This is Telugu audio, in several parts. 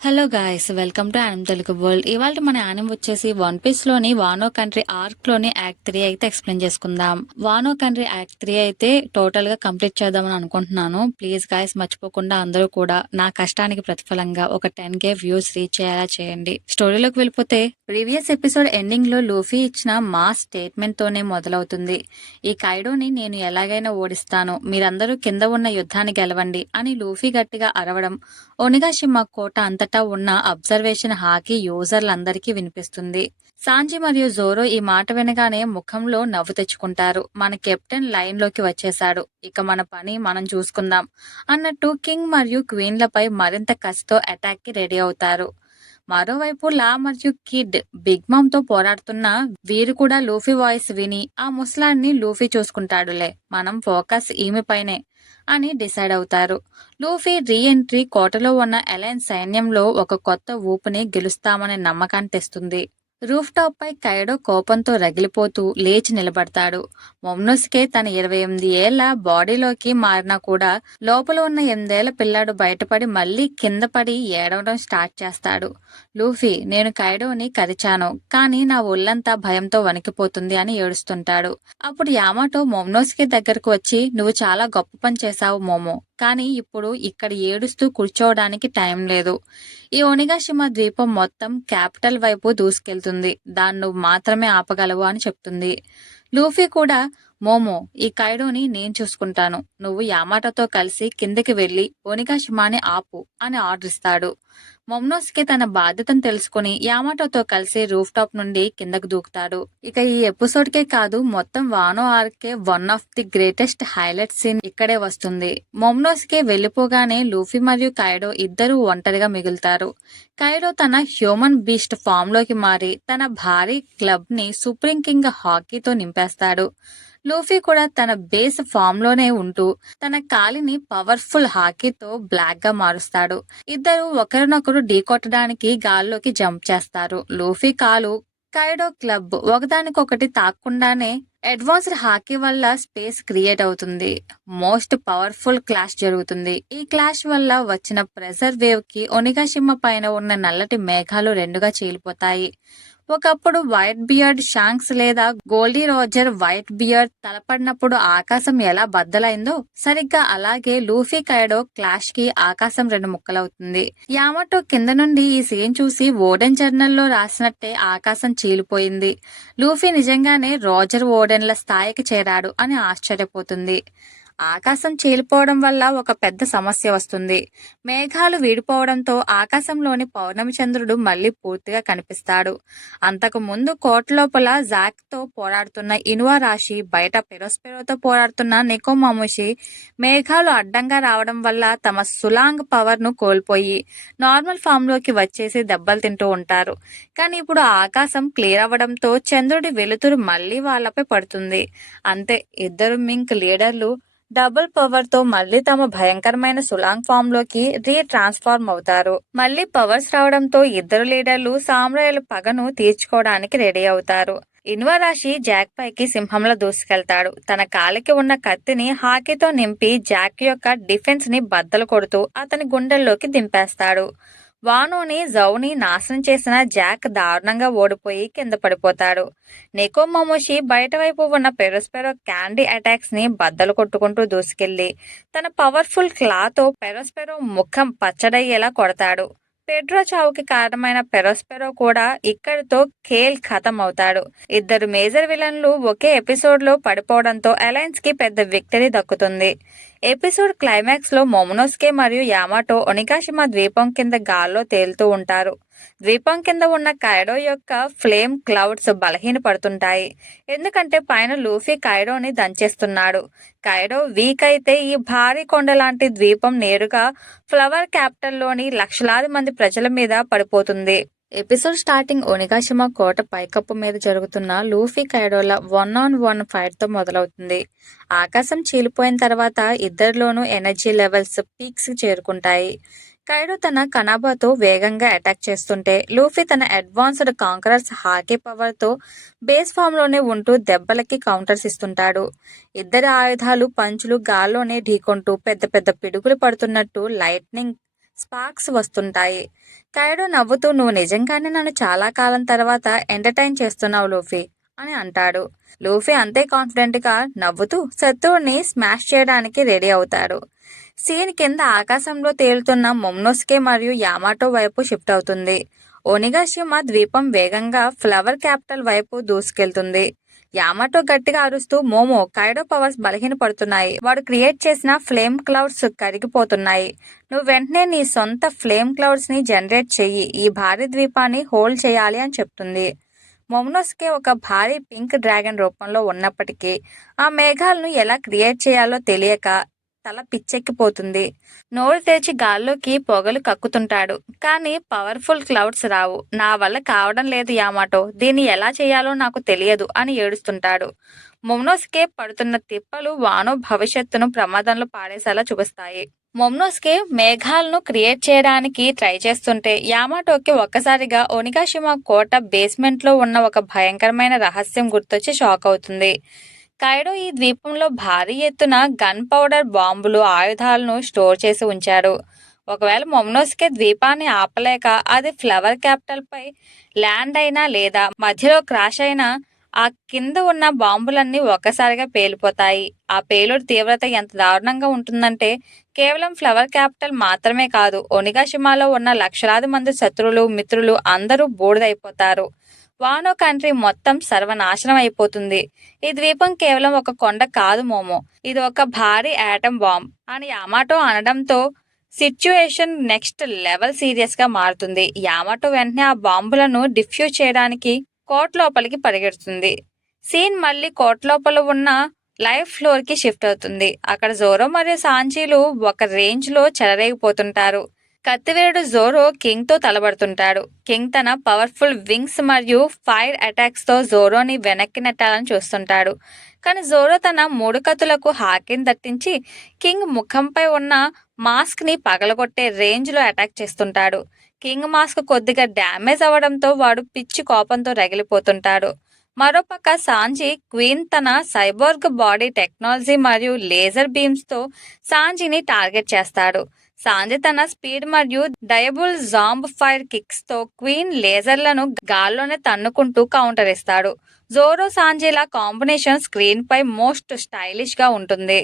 Hello guys, welcome to anime Telugu world. ఇవాళ మన యానిమ్ వచ్చేసి వన్ పీస్ లోని వానో కంట్రీ ఆర్క్ లోని యాక్ట్ 3 అయితే ఎక్స్ప్లెయిన్ చేసుకుందాం. వానో కంట్రీ యాక్ట్ 3 అయితే టోటల్ గా కంప్లీట్ చేద్దామని అనుకుంటున్నాను. ప్లీజ్ గాయ్స్, మర్చిపోకుండా అందరూ కూడా నా కష్టానికి ప్రతిఫలంగా ఒక 10K వ్యూస్ రీచ్ చేయాలా చేయండి. స్టోరీలోకి వెళ్ళిపోతే, ప్రీవియస్ ఎపిసోడ్ ఎండింగ్ లో లూఫీ ఇచ్చిన మాస్ స్టేట్మెంట్ తోనే మొదలవుతుంది. ఈ కైడోని నేను ఎలాగైనా ఓడిస్తాను, మీరందరూ కింద ఉన్న యుద్ధాన్ని గెలవండి అని లూఫీ గట్టిగా అరవడం ఒనిగాషిమా కోట అంతటా ఉన్న అబ్జర్వేషన్ హాకీ యూజర్లందరికీ వినిపిస్తుంది. సాంజి మరియు జోరో ఈ మాట వినగానే ముఖంలో నవ్వు తెచ్చుకుంటారు. మన కెప్టెన్ లైన్ లోకి వచ్చేశాడు, ఇక మన పని మనం చూసుకుందాం అన్నట్టు కింగ్ మరియు క్వీన్లపై మరింత కసితో అటాక్ కి రెడీ అవుతారు. మరోవైపు లా మరియు కిడ్ బిగ్ మామ్ తో పోరాడుతున్న వీరు కూడా లూఫీ వాయిస్ విని ఆ ముసలాన్ని లూఫీ చూసుకుంటాడులే, మనం ఫోకస్ ఈమె పైనే అని డిసైడ్ అవుతారు. లూఫీ రీ ఎంట్రీ కోటలో ఉన్న అలయన్స్ సైన్యంలో ఒక కొత్త ఊపుని గెలుస్తామనే నమ్మకాన్ని తెస్తుంది. రూఫ్ టాప్ పై కైడో కోపంతో రగిలిపోతూ లేచి నిలబడతాడు. మొమ్నోస్కే తన 28 ఏళ్ల బాడీలోకి మారినా కూడా లోపల ఉన్న 8 ఏళ్ల పిల్లాడు బయటపడి మళ్లీ కింద పడి ఏడవడం స్టార్ట్ చేస్తాడు. లూఫీ, నేను కైడోని కరిచాను, కానీ నా ఒళ్ళంతా భయంతో వణికిపోతుంది అని ఏడుస్తుంటాడు. అప్పుడు యామాటో మొమ్నోస్కే దగ్గరకు వచ్చి, నువ్వు చాలా గొప్ప పని చేశావు మోమో, కానీ ఇప్పుడు ఇక్కడ ఏడుస్తూ కూర్చోవడానికి టైం లేదు. ఈ ఒనిగాషిమా ద్వీపం మొత్తం క్యాపిటల్ వైపు దూసుకెళ్తుంది, దాన్ని నువ్వు మాత్రమే ఆపగలవు అని చెప్తుంది. లూఫీ కూడా, మోమో, ఈ కైడోని నేను చూసుకుంటాను, నువ్వు యామాటోతో కలిసి కిందకి వెళ్లి ఒనిగాషిమాని ఆపు అని ఆర్డర్ ఇస్తాడు. మొమ్నోస్కే తన బాధ్యతను తెలుసుకుని యామాటోతో కలిసి రూఫ్ టాప్ నుండి కిందకు దూకుతాడు. ఇక ఈ ఎపిసోడ్ కే కాదు, మొత్తం వానో ఆర్కే one of the greatest highlight scene ఇక్కడే వస్తుంది. మొమ్నోస్కే వెళ్లిపోగానే లూఫీ మరియు కైడో ఇద్దరు ఒంటరిగా మిగులుతారు. కైడో తన హ్యూమన్ బీస్ట్ ఫామ్ లోకి మారి తన భారీ క్లబ్ ని సుప్రీం కింగ్ హాకీతో నింపేస్తాడు. లూఫీ కూడా తన బేస్ ఫామ్ లోనే ఉంటూ తన కాలిని పవర్ఫుల్ హాకీతో బ్లాక్ గా మారుస్తాడు. ఇద్దరు ఒకరినొకరు ఢీకొట్టడానికి గాల్లోకి జంప్ చేస్తారు. లూఫీ కాలు కైడో క్లబ్ ఒకదానికొకటి తాక్కుండానే అడ్వాన్స్డ్ హాకీ వల్ల స్పేస్ క్రియేట్ అవుతుంది. మోస్ట్ పవర్ఫుల్ క్లాష్ జరుగుతుంది. ఈ క్లాష్ వల్ల వచ్చిన ప్రెషర్ వేవ్ కి ఒనిగాషిమా పైన ఉన్న నల్లటి మేఘాలు రెండుగా చీలిపోతాయి. ఒకప్పుడు వైట్ బియర్డ్ షాంక్స్ లేదా గోల్డీ రోజర్ వైట్ బియర్డ్ తలపడినప్పుడు ఆకాశం ఎలా బద్దలైందో, సరిగ్గా అలాగే లూఫీ కైడో క్లాష్ కి ఆకాశం రెండు ముక్కలవుతుంది. యామాటో కింద నుండి ఈ సీన్ చూసి ఓడెన్ జర్నల్ లో రాసినట్టే ఆకాశం చీలిపోయింది. లూఫీ నిజంగానే రోజర్ ఓడెన్ల స్థాయికి చేరాడు అని ఆశ్చర్యపోతుంది. ఆకాశం చీలిపోవడం వల్ల ఒక పెద్ద సమస్య వస్తుంది. మేఘాలు వీడిపోవడంతో ఆకాశంలోని పౌర్ణమి చంద్రుడు మళ్లీ పూర్తిగా కనిపిస్తాడు. అంతకు ముందు కోట లోపల జాక్ తో పోరాడుతున్న ఇనువా రాశి, బయట పెరోస్పెరోతో పోరాడుతున్న నికోమాముషి మేఘాలు అడ్డంగా రావడం వల్ల తమ సులాంగ్ పవర్ ను కోల్పోయి నార్మల్ ఫామ్ లోకి వచ్చేసి దెబ్బలు తింటూ ఉంటారు. కానీ ఇప్పుడు ఆకాశం క్లియర్ అవ్వడంతో చంద్రుడి వెలుతురు మళ్లీ వాళ్లపై పడుతుంది. అంతే, ఇద్దరు మింక్ లీడర్లు డబుల్ పవర్ తో మళ్లీ తమ భయంకరమైన సులాంగ్ ఫామ్ లోకి ట్రాన్స్ఫార్మ్ అవుతారు. మళ్లీ పవర్స్ రావడంతో ఇద్దరు లీడర్లు సామ్రాయల పగను తీర్చుకోవడానికి రెడీ అవుతారు. ఇనువా రాశి జాక్ పైకి సింహంలో దూసుకెళ్తాడు. తన కాలికి ఉన్న కత్తిని హాకీతో నింపి జాక్ యొక్క డిఫెన్స్ ని బద్దలు కొడుతూ అతని గుండెల్లోకి దింపేస్తాడు. వానోని జౌని నాశనం చేసిన జాక్ దారుణంగా ఓడిపోయి కింద పడిపోతాడు. నెకోమోమోషి బయట వైపు ఉన్న పెరోస్పెరో క్యాండీ అటాక్స్ ని బద్దలు కొట్టుకుంటూ దూసుకెళ్లి తన పవర్ఫుల్ క్లాతో పెరోస్పెరో ముఖం పచ్చడయ్యేలా కొడతాడు. పెడ్రో చావుకి కారణమైన పెరోస్పెరో కూడా ఇక్కడితో ఖేల్ ఖతం అవుతాడు. ఇద్దరు మేజర్ విలన్లు ఒకే ఎపిసోడ్ లో పడిపోవడంతో అలయన్స్ కి పెద్ద విక్టరీ దక్కుతుంది. ఎపిసోడ్ క్లైమాక్స్ లో మొమోనోస్కే మరియు యామాటో ఒనిగాషిమా ద్వీపం కింద గాల్లో తేలుతూ ఉంటారు. ద్వీపం కింద ఉన్న కైడో యొక్క ఫ్లేమ్ క్లౌడ్స్ బలహీనపడుతుంటాయి, ఎందుకంటే పైన లూఫీ కైడోని దంచేస్తున్నాడు. కైడో వీక్ అయితే ఈ భారీ కొండ లాంటి ద్వీపం నేరుగా ఫ్లవర్ క్యాపిటల్ లోని లక్షలాది మంది ప్రజల మీద పడిపోతుంది. ఎపిసోడ్ స్టార్టింగ్ ఒనిగాషిమా కోట పైకప్పు మీద జరుగుతున్న లూఫీ కైడోల 1-on-1 ఫైట్ తో మొదలవుతుంది. ఆకాశం చీలిపోయిన తర్వాత ఇద్దరిలోనూ ఎనర్జీ లెవెల్స్ పీక్స్ చేరుకుంటాయి. కైడో తన కనాబాతో వేగంగా అటాక్ చేస్తుంటే లూఫీ తన అడ్వాన్స్డ్ కాంకరర్స్ హాకీ పవర్ తో బేస్ ఫామ్ లోనే ఉంటూ దెబ్బలకి కౌంటర్స్ ఇస్తుంటాడు. ఇద్దరి ఆయుధాలు పంచులు గాల్లోనే ఢీకొంటూ పెద్ద పెద్ద పిడుగులు పడుతున్నట్టు లైట్నింగ్ స్పార్క్స్ వస్తుంటాయి. కైడో నవ్వుతూ నువ్వు నిజంగానే నన్ను చాలా కాలం తర్వాత ఎంటర్టైన్ చేస్తున్నావు లూఫీ అని అంటాడు. లూఫీ అంతే కాన్ఫిడెంట్ గా నవ్వుతూ శత్రువుని స్మాష్ చేయడానికి రెడీ అవుతాడు. సీన్ కింద ఆకాశంలో తేలుతున్న మొమ్నోస్కే మరియు యామాటో వైపు షిఫ్ట్ అవుతుంది. ఒనిగాషిమా ద్వీపం వేగంగా ఫ్లవర్ క్యాపిటల్ వైపు దూసుకెళ్తుంది. యామాటో గట్టిగా అరుస్తూ మోమో కైడో పవర్స్ బలహీనపడుతున్నాయి, వాడు క్రియేట్ చేసిన ఫ్లేమ్ క్లౌడ్స్ కరిగిపోతున్నాయి, నువ్వు వెంటనే నీ సొంత ఫ్లేమ్ క్లౌడ్స్ ని జనరేట్ చెయ్యి, ఈ భారీ ద్వీపాన్ని హోల్డ్ చేయాలి అని చెప్తుంది. మొమ్నోస్కే ఒక భారీ పింక్ డ్రాగన్ రూపంలో ఉన్నప్పటికీ ఆ మేఘాలను ఎలా క్రియేట్ చేయాలో తెలియక తల పిచ్చెక్కిపోతుంది. నోరు తెరిచి గాల్లోకి పొగలు కక్కుతుంటాడు. కానీ పవర్ఫుల్ క్లౌడ్స్ రావు. నా వల్ల కావడం లేదు యామాటో, దీన్ని ఎలా చేయాలో నాకు తెలియదు అని ఏడుస్తుంటాడు. మొమ్నోస్కే పడుతున్న తిప్పలు వానో భవిష్యత్తును ప్రమాదంలో పాడేసేలా చూపిస్తాయి. మొమ్నోస్కే మేఘాలను క్రియేట్ చేయడానికి ట్రై చేస్తుంటే యామాటోకి ఒక్కసారిగా ఒనిగాషిమా కోట బేస్మెంట్ లో ఉన్న ఒక భయంకరమైన రహస్యం గుర్తొచ్చి షాక్ అవుతుంది. కైడో ఈ ద్వీపంలో భారీ ఎత్తున గన్ పౌడర్ బాంబులు ఆయుధాలను స్టోర్ చేసి ఉంచాడు. ఒకవేళ మొమ్నోస్కే ద్వీపాన్ని ఆపలేక అది ఫ్లవర్ క్యాపిటల్ పై ల్యాండ్ అయినా లేదా మధ్యలో క్రాష్ అయినా ఆ కింద ఉన్న బాంబులన్నీ ఒక్కసారిగా పేలిపోతాయి. ఆ పేలుడు తీవ్రత ఎంత దారుణంగా ఉంటుందంటే కేవలం ఫ్లవర్ క్యాపిటల్ మాత్రమే కాదు, ఒనిగాషిమాలో ఉన్న లక్షలాది మంది శత్రువులు మిత్రులు అందరూ బూడిదైపోతారు. వానో కంట్రీ మొత్తం సర్వనాశనం అయిపోతుంది. ఈ ద్వీపం కేవలం ఒక కొండ కాదు మోమో, ఇది ఒక భారీ ఆటం బాంబ్ అని యామాటో అనడంతో సిచ్యుయేషన్ నెక్స్ట్ లెవెల్ సీరియస్ గా మారుతుంది. యామాటో వెంటనే ఆ బాంబులను డిఫ్యూజ్ చేయడానికి కోట లోపలికి పరిగెడుతుంది. సీన్ మళ్ళీ కోట లోపల ఉన్న లైఫ్ ఫ్లోర్ కి షిఫ్ట్ అవుతుంది. అక్కడ జోరో మరియు సాంజీలు ఒక రేంజ్ లో చెలరేగిపోతుంటారు. కత్తివేరుడు జోరో కింగ్ తో తలబడుతుంటాడు. కింగ్ తన పవర్ఫుల్ వింగ్స్ మరియు ఫైర్ అటాక్స్ తో జోరోని వెనక్కి నెట్టాలని చూస్తుంటాడు. కానీ జోరో తన 3 కత్తులకు హాకిని దట్టించి కింగ్ ముఖంపై ఉన్న మాస్క్ ని పగలగొట్టే రేంజ్ లో అటాక్ చేస్తుంటాడు. కింగ్ మాస్క్ కొద్దిగా డ్యామేజ్ అవడంతో వాడు పిచ్చి కోపంతో రగిలిపోతుంటాడు. మరోపక్క సాంజీ క్వీన్ తన సైబోర్గ్ బాడీ టెక్నాలజీ మరియు లేజర్ బీమ్స్ తో సాంజీని టార్గెట్ చేస్తాడు. సాంజీ తన స్పీడ్ మరియు డయబుల్ జాంబ్ ఫైర్ కిక్స్ తో క్వీన్ లేజర్లను గాల్లోనే తన్నుకుంటూ కౌంటర్ ఇస్తాడు. జోరో సాంజీల కాంబినేషన్ స్క్రీన్ పై మోస్ట్ స్టైలిష్ గా ఉంటుంది.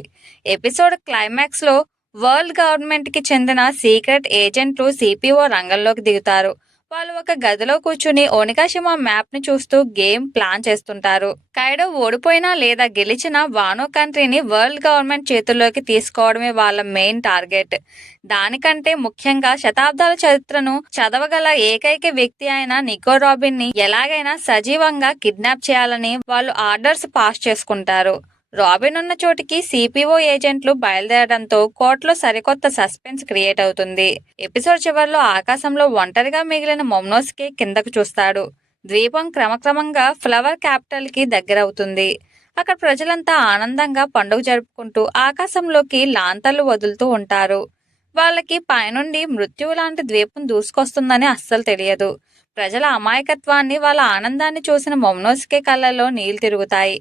ఎపిసోడ్ క్లైమాక్స్ లో వరల్డ్ గవర్నమెంట్ కి చెందిన సీక్రెట్ ఏజెంట్లు సిపిఓ రంగంలోకి దిగుతారు. వాళ్ళు ఒక గదిలో కూర్చుని ఓనిగాషిమా మ్యాప్ ని చూస్తూ గేమ్ ప్లాన్ చేస్తుంటారు. కైడో ఓడిపోయినా లేదా గెలిచిన వానో కంట్రీని వరల్డ్ గవర్నమెంట్ చేతుల్లోకి తీసుకోవడమే వాళ్ళ మెయిన్ టార్గెట్. దానికంటే ముఖ్యంగా శతాబ్దాల చరిత్రను చదవగల ఏకైక వ్యక్తి అయిన నికో రాబిన్ ని ఎలాగైనా సజీవంగా కిడ్నాప్ చేయాలని వాళ్ళు ఆర్డర్స్ పాస్ చేసుకుంటారు. రాబిన్ ఉన్న చోటికి సిపిఓ ఏజెంట్లు బయలుదేరడంతో కోర్టులో సరికొత్త సస్పెన్స్ క్రియేట్ అవుతుంది. ఎపిసోడ్ చివరిలో ఆకాశంలో ఒంటరిగా మిగిలిన మొమ్నోస్కే కిందకు చూస్తాడు. ద్వీపం క్రమక్రమంగా ఫ్లవర్ క్యాపిటల్ కి దగ్గరవుతుంది. అక్కడ ప్రజలంతా ఆనందంగా పండుగ జరుపుకుంటూ ఆకాశంలోకి లాంతర్లు వదులుతూ ఉంటారు. వాళ్ళకి పైనుండి మృత్యువు లాంటి ద్వీపం దూసుకొస్తుందని అస్సలు తెలియదు. ప్రజల అమాయకత్వాన్ని వాళ్ళ ఆనందాన్ని చూసిన మొమ్నోస్కే కళ్ళలో నీళ్లు తిరుగుతాయి.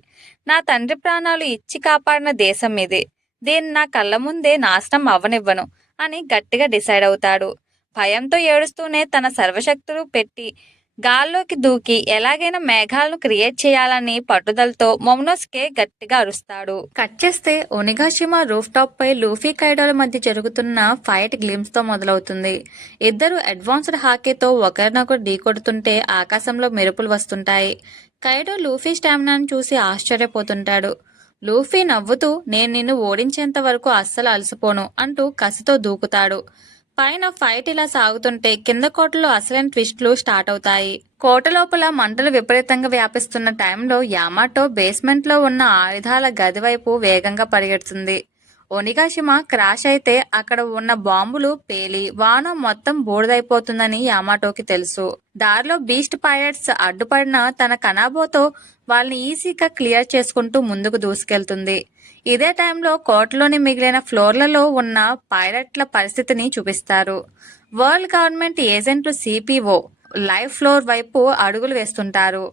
నా తండ్రి ప్రాణాలు ఇచ్చి కాపాడిన దేశం ఇది, దీన్ని నా కళ్ళ ముందే నాశనం అవ్వనివ్వను అని గట్టిగా డిసైడ్ అవుతాడు. భయంతో ఏడుస్తూనే తన సర్వశక్తులు పెట్టి గాల్లోకి దూకి ఎలాగైనా మేఘాలను క్రియేట్ చేయాలని పట్టుదలతో మొమ్నోస్కే గట్టిగా అరుస్తాడు. కట్ చేస్తే ఒనిగాషిమా రూఫ్ టాప్ పై లూఫీ కైడోల మధ్య జరుగుతున్న ఫైట్ గ్లిమ్స్ తో మొదలవుతుంది. ఇద్దరు అడ్వాన్స్డ్ హాకీతో ఒకరినొకరు ఢీకొడుతుంటే ఆకాశంలో మెరుపులు వస్తుంటాయి. కైడో లూఫీ స్టామినాను చూసి ఆశ్చర్యపోతుంటాడు. లూఫీ నవ్వుతూ నేను నిన్ను ఓడించేంత వరకు అస్సలు అలసిపోను అంటూ కసితో దూకుతాడు. పైన ఫైట్ ఇలా సాగుతుంటే కింద కోటలో అసలైన ట్విస్టులు స్టార్ట్ అవుతాయి. కోట లోపల మంటలు విపరీతంగా వ్యాపిస్తున్న టైంలో యామాటో బేస్మెంట్ లో ఉన్న ఆయుధాల గది వైపు వేగంగా పరిగెడుతుంది. ఒనిగాషిమా క్రాష్ అయితే అక్కడ ఉన్న బాంబులు పేలి వానో మొత్తం బూడిదైపోతుందని యామాటోకి తెలుసు. దారిలో బీస్ట్ పైరట్స్ అడ్డుపడిన తన కనాబోతో వాళ్ళని ఈజీగా క్లియర్ చేసుకుంటూ ముందుకు దూసుకెళ్తుంది. ఇదే టైంలో కోటలోని మిగిలిన ఫ్లోర్లలో ఉన్న పైరట్ల పరిస్థితిని చూపిస్తారు. వరల్డ్ గవర్నమెంట్ ఏజెంట్లు సిపిఓ లైవ్ ఫ్లోర్ వైపు అడుగులు వేస్తుంటారు.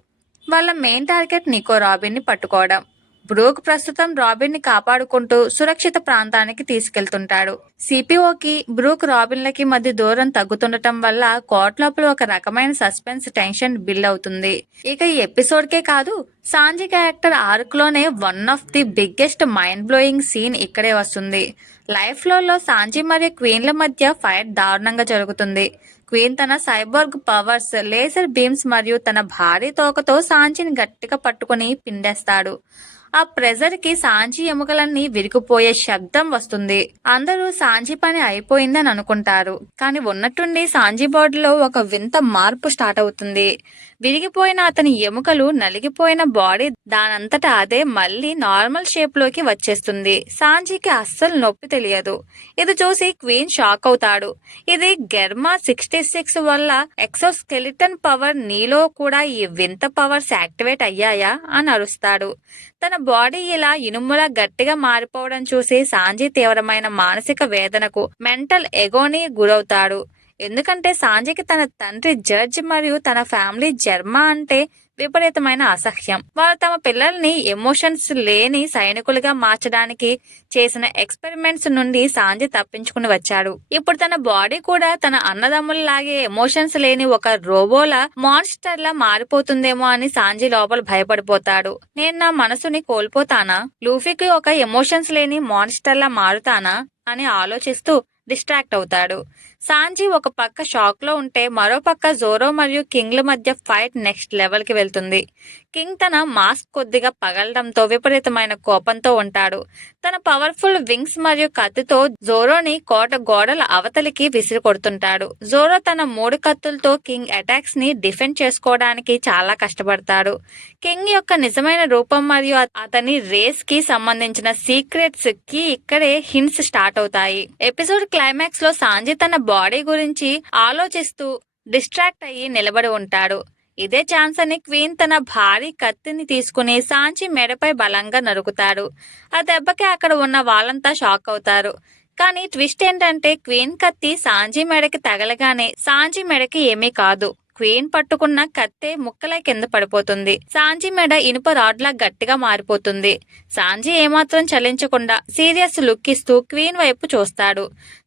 వాళ్ళ మెయిన్ టార్గెట్ నికో రాబిన్ ని పట్టుకోవడం. బ్రూక్ ప్రస్తుతం రాబిన్ ని కాపాడుకుంటూ సురక్షిత ప్రాంతానికి తీసుకెళ్తుంటాడు. సిపిఓకి బ్రూక్ రాబిన్లకి మధ్య దూరం తగ్గుతుండటం వల్ల కోర్టు లోపల ఒక రకమైన సస్పెన్స్ టెన్షన్ బిల్డ్ అవుతుంది. ఇక ఈ ఎపిసోడ్ కే కాదు, సాంజీ క్యారెక్టర్ ఆర్క్ లోనే one of the biggest mind blowing scene ఇక్కడే వస్తుంది. లైఫ్ లో సాంజీ మరియు క్వీన్ల మధ్య ఫైట్ దారుణంగా జరుగుతుంది. క్వీన్ తన సైబోర్గ్ పవర్స్, లేజర్ బీమ్స్ మరియు తన భారీ తోకతో సాంజీని గట్టిగా పట్టుకుని పిండేస్తాడు. ఆ ప్రెజర్ కి సాంజీ ఎముకలన్నీ విరిగిపోయే శబ్దం వస్తుంది. అందరూ సాంజీ పని అయిపోయిందని అనుకుంటారు. కానీ ఉన్నట్టుండి సాంజీ బాడీలో ఒక వింత మార్పు స్టార్ట్ అవుతుంది. విరిగిపోయిన అతని ఎముకలు, నలిగిపోయిన బాడీ దానంతటా అదే మళ్ళీ నార్మల్ షేప్ లోకి వచ్చేస్తుంది. సాంజీకి అస్సలు నొప్పి తెలియదు. ఇది చూసి క్వీన్ షాక్ అవుతాడు. ఇది గెర్మా 66 వల్ల ఎక్సోస్కెలిటన్ పవర్, నీలో కూడా ఈ వింత పవర్స్ యాక్టివేట్ అయ్యాయా అని అరుస్తాడు. తన బాడీ ఇలా ఇనుములా గట్టిగా మారిపోవడం చూసి సాంజీ తీవ్రమైన మానసిక వేదనకు, మెంటల్ ఎగోని గురవుతాడు. ఎందుకంటే సాంజీకి తన తండ్రి జడ్జ్ మరియు తన ఫ్యామిలీ జర్మా అంటే విపరీతమైన అసహ్యం. వారు తమ పిల్లల్ని ఎమోషన్స్ లేని సైనికులుగా మార్చడానికి చేసిన ఎక్స్పెరిమెంట్స్ నుండి సాంజీ తప్పించుకుని వచ్చాడు. ఇప్పుడు తన బాడీ కూడా తన అన్నదమ్ముల్లాగే ఎమోషన్స్ లేని ఒక రోబోలా, మాన్స్టర్ లా మారిపోతుందేమో అని సాంజీ లోపల భయపడిపోతాడు. నేను నా మనసుని కోల్పోతానా? లూఫీకి ఒక ఎమోషన్స్ లేని మాన్స్టర్ లా మారుతానా అని ఆలోచిస్తూ డిస్ట్రాక్ట్ అవుతాడు. సాంజీ ఒక పక్క షాక్ లో ఉంటే మరో పక్క జోరో మరియు కింగ్ల మధ్య ఫైట్ నెక్స్ట్ లెవెల్ కి వెళ్తుంది. కింగ్ తన మాస్క్ కొద్దిగా పగలడంతో విపరీతమైన కోపంతో ఉంటాడు. తన పవర్ఫుల్ వింగ్స్ మరియు కత్తితో జోరోని కోట గోడల అవతలికి విసిరి కొడుతుంటాడు. జోరో తన 3 కత్తులతో కింగ్ అటాక్స్ ని డిఫెండ్ చేసుకోవడానికి చాలా కష్టపడతాడు. కింగ్ యొక్క నిజమైన రూపం మరియు అతని రేస్ కి సంబంధించిన సీక్రెట్స్ కి ఇక్కడే హింట్స్ స్టార్ట్ అవుతాయి. ఎపిసోడ్ క్లైమాక్స్ లో సాంజీ తన బాడీ గురించి ఆలోచిస్తూ డిస్ట్రాక్ట్ అయ్యి నిలబడి ఉంటాడు. ఇదే ఛాన్స్ అని క్వీన్ తన భారీ కత్తిని తీసుకుని సాంజీ మెడపై బలంగా నరుకుతాడు. ఆ దెబ్బకి అక్కడ ఉన్న వాళ్ళంతా షాక్ అవుతారు. కానీ ట్విస్ట్ ఏంటంటే క్వీన్ కత్తి సాంజీ మెడకి తగలగానే సాంజీ మెడకి ఏమీ కాదు. క్వీన్ పట్టుకున్న కత్తే ముక్కలై కింద పడిపోతుంది. సాంజీ మెడ ఇనుప రాడ్లా గట్టిగా మారిపోతుంది. సాంజీ ఏమాత్రం చలించకుండా సీరియస్ లుక్ ఇస్తూ క్వీన్ వైపు చూస్తాడు.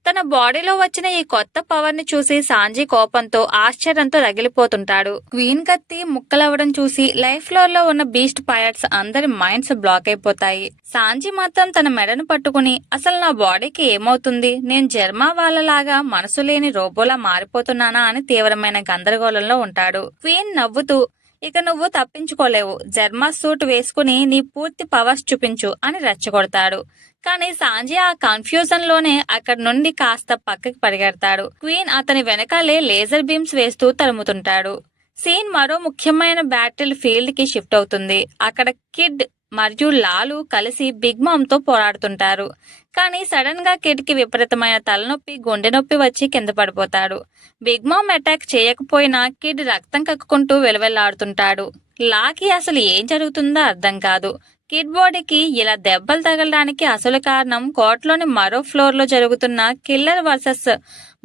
తన బాడీలో వచ్చిన ఈ కొత్త పవర్ ని చూసి సాంజీ కోపంతో, ఆశ్చర్యంతో రగిలిపోతుంటాడు. క్వీన్ కత్తి ముక్కలవ్వడం చూసి లైఫ్ ఫ్లోర్ లో ఉన్న బీస్ట్ పైరట్స్ అందరి మైండ్స్ బ్లాక్ అయిపోతాయి. సాంజీ మాత్రం తన మెడను పట్టుకుని, అసలు నా బాడీకి ఏమవుతుంది? నేను జర్మా వాళ్ళలాగా మనసు లేని రోబోలా మారిపోతున్నానా అని తీవ్రమైన గందరగోళంలో ఉంటాడు. క్వీన్ నవ్వుతూ, ఇక నువ్వు తప్పించుకోలేవు, జర్మా సూట్ వేసుకుని నీ పూర్తి పవర్స్ చూపించు అని రెచ్చగొడతాడు. కానీ సాంజీ ఆ కన్ఫ్యూజన్ లోనే అక్కడి నుండి కాస్త పక్కకి పరిగెడతాడు. క్వీన్ అతని వెనకాలే లేజర్ బీమ్స్ వేస్తూ తరుముతుంటాడు. సీన్ మరో ముఖ్యమైన బ్యాటిల్ ఫీల్డ్ కి షిఫ్ట్ అవుతుంది. అక్కడ కిడ్ మరియు లాలు కలిసి బిగ్ మామ్ తో పోరాడుతుంటారు. కానీ సడన్ గా కిడ్ కి విపరీతమైన తలనొప్పి, గుండె నొప్పి వచ్చి కింద పడిపోతాడు. బిగ్ మామ్ అటాక్ చేయకపోయినా కిడ్ రక్తం కక్కుకుంటూ వెలవెల్లాడుతుంటాడు. లాకి అసలు ఏం జరుగుతుందో అర్థం కాదు. కిడ్ బాడీకి ఇలా దెబ్బలు తగలడానికి అసలు కారణం కోర్టులోని మరో ఫ్లోర్ లో జరుగుతున్న కిల్లర్ వర్సెస్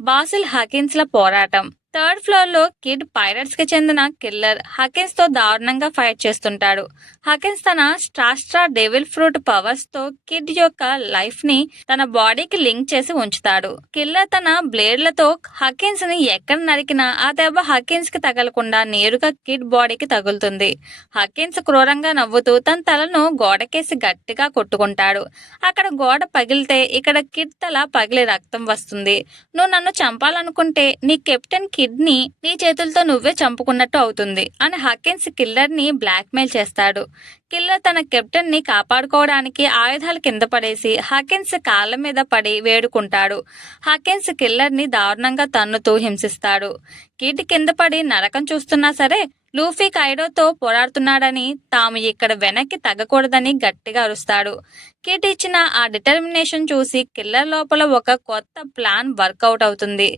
బాసిల్ హకిన్స్ ల పోరాటం. 3rd ఫ్లోర్ లో కిడ్ పైరట్స్ కి చెందిన కిల్లర్ హకిన్స్ తో దారుణంగా ఫైట్ చేస్తుంటాడు. హకిన్స్ తన స్ట్రాస్ట్రా డెవిల్ ఫ్రూట్ పవర్స్ తో కిడ్ యొక్క లైఫ్ ని తన బాడీకి లింక్ చేసి ఉంచుతాడు. కిల్లర్ తన బ్లేడ్లతో హకిన్స్ ని ఎక్కడ నరికినా ఆ దెబ్బ హకిన్స్ కి తగలకుండా నేరుగా కిడ్ బాడీకి తగులుతుంది. హకిన్స్ క్రూరంగా నవ్వుతూ తన తలను గోడకేసి గట్టిగా కొట్టుకుంటాడు. అక్కడ గోడ పగిలితే ఇక్కడ కిడ్ తల పగిలి రక్తం వస్తుంది. నువ్వు నన్ను చంపాలనుకుంటే నీ కెప్టెన్ కిడ్ ని నీ చేతులతో నువ్వే చంపుకున్నట్టు అవుతుంది అని హకిన్స్ కిల్లర్ ని బ్లాక్ మెయిల్ చేస్తాడు. కిల్లర్ తన కెప్టెన్ ని కాపాడుకోవడానికి ఆయుధాలు కింద పడేసి హకిన్స్ కాళ్ళ మీద పడి వేడుకుంటాడు. హకిన్స్ కిల్లర్ ని దారుణంగా తన్నుతూ హింసిస్తాడు. కిడ్ కింద పడి నరకం చూస్తున్నా సరే లూఫీ కైడోతో పోరాడుతున్నాడని, తాము ఇక్కడ వెనక్కి తగ్గకూడదని గట్టిగా అరుస్తాడు. కిడ్ ఇచ్చిన ఆ డిటర్మినేషన్ చూసి కిల్లర్ లోపల ఒక కొత్త ప్లాన్ వర్కౌట్ అవుతుంది.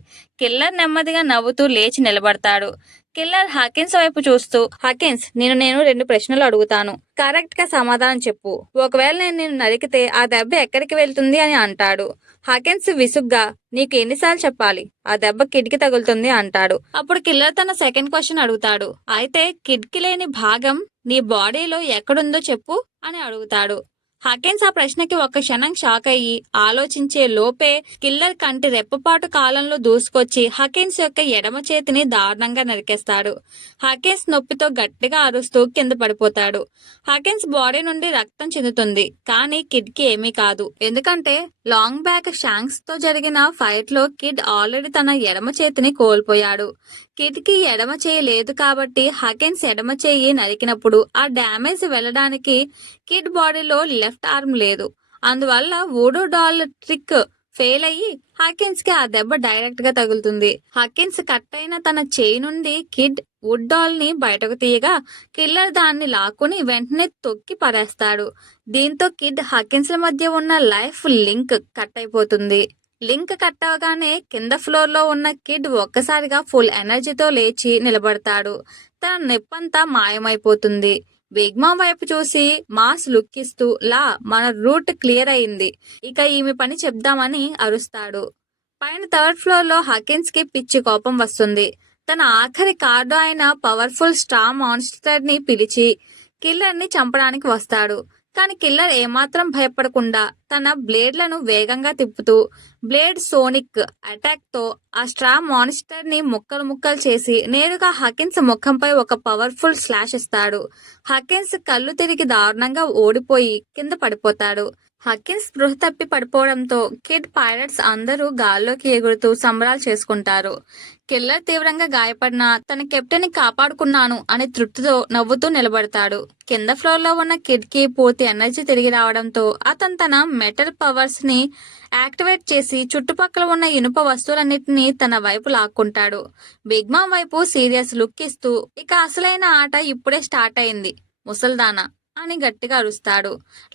కిల్లర్ నెమ్మదిగా నవ్వుతూ లేచి నిలబడతాడు. కిల్లర్ హకిన్స్ వైపు చూస్తూ, హకిన్స్, నేను 2 ప్రశ్నలు అడుగుతాను, కరెక్ట్ గా సమాధానం చెప్పు. ఒకవేళ నేను నిన్ను నరికితే ఆ దెబ్బ ఎక్కడికి వెళ్తుంది అని అంటాడు. హకిన్స్ విసుగ్గా, నీకు ఎన్నిసార్లు చెప్పాలి, ఆ దెబ్బ కిడ్కి తగులుతుంది అంటాడు. అప్పుడు కిల్లర్ తన సెకండ్ క్వశ్చన్ అడుగుతాడు, అయితే కిడ్కి లేని భాగం నీ బాడీలో ఎక్కడుందో చెప్పు అని అడుగుతాడు. హకిన్స్ ఆ ప్రశ్నకి ఒక్క క్షణం షాక్ అయ్యి ఆలోచించే లోపే కిల్లర్ కంటి రెప్పపాటు కాలంలో దూసుకొచ్చి హకిన్స్ యొక్క ఎడమ చేతిని దారుణంగా నరికేస్తాడు. హకిన్స్ నొప్పితో గట్టిగా అరుస్తూ కింద పడిపోతాడు. హకిన్స్ బాడీ నుండి రక్తం చెందుతుంది, కానీ కిడ్ కి ఏమీ కాదు. ఎందుకంటే లాంగ్ బ్యాక్ షాంక్స్ తో జరిగిన ఫైట్ లో కిడ్ ఆల్రెడీ తన ఎడమ చేతిని కోల్పోయాడు. కిడ్ కి ఎడమ చేయి లేదు కాబట్టి హకిన్స్ ఎడమ చేయి నరికినప్పుడు ఆ డ్యామేజ్ వెళ్ళడానికి కిడ్ బాడీలో లెఫ్ట్ ఆర్మ్ లేదు. అందువల్ల వూడూ డాల్ ట్రిక్ ఫెయిల్ అయ్యి హకిన్స్ కి ఆ దెబ్బ డైరెక్ట్ గా తగులుతుంది. హకిన్స్ కట్ అయిన తన చేయి నుండి కిడ్ వుడ్ డాల్ ని బయటకు తీయగా కిల్లర్ దాన్ని లాక్కుని వెంటనే తొక్కి పడేస్తాడు. దీంతో కిడ్ హకిన్స్ ల మధ్య ఉన్న లైఫ్ లింక్ కట్ అయిపోతుంది. లింక్ కట్ అవగానే కింద ఫ్లోర్ లో ఉన్న కిడ్ ఒక్కసారిగా ఫుల్ ఎనర్జీతో లేచి నిలబడతాడు. తన నొప్పంతా మాయమైపోతుంది. బిగ్ మామ్ వైపు చూసి మాస్ లుక్ ఇస్తూ, లా మన రూట్ క్లియర్ అయింది, ఇక ఈమె పని చెప్దామని అరుస్తాడు. పైన థర్డ్ ఫ్లోర్ లో హకిన్స్ కి పిచ్చి కోపం వస్తుంది. తన ఆఖరి కార్డు అయిన పవర్ఫుల్ స్టా మాన్స్టర్ ని పిలిచి కిల్లర్ ని చంపడానికి వస్తాడు. కానీ కిల్లర్ ఏమాత్రం భయపడకుండా తన బ్లేడ్లను వేగంగా తిప్పుతూ బ్లేడ్ సోనిక్ అటాక్ తో ఆ స్ట్రా మాన్స్టర్ ని ముక్కలు ముక్కలు చేసి నేరుగా హకిన్స్ ముఖంపై ఒక పవర్ఫుల్ స్లాష్ ఇస్తాడు. హకిన్స్ కళ్ళు తిరిగి దారుణంగా ఓడిపోయి కింద పడిపోతాడు. హకిన్స్ స్పృహ తప్పి పడిపోవడంతో కిడ్ పైరట్స్ అందరూ గాల్లోకి ఎగురుతూ సంబరాలు చేసుకుంటారు. కిల్లర్ తీవ్రంగా గాయపడినా తన కెప్టెన్ ని కాపాడుకున్నాను అనే తృప్తితో నవ్వుతూ నిలబడతాడు. కింద ఫ్లోర్ లో ఉన్న కిడ్ కి పూర్తి ఎనర్జీ తిరిగి రావడంతో అతను తన మెటల్ పవర్స్ ని యాక్టివేట్ చేసి చుట్టుపక్కల ఉన్న ఇనుప వస్తువులన్నిటినీ తన వైపు లాక్కుంటాడు. బిగ్ మామ్ వైపు సీరియస్ లుక్ ఇస్తూ, ఇక అసలైన ఆట ఇప్పుడే స్టార్ట్ అయింది ముసల్దానా అని గట్టిగా అరుస్తాడు.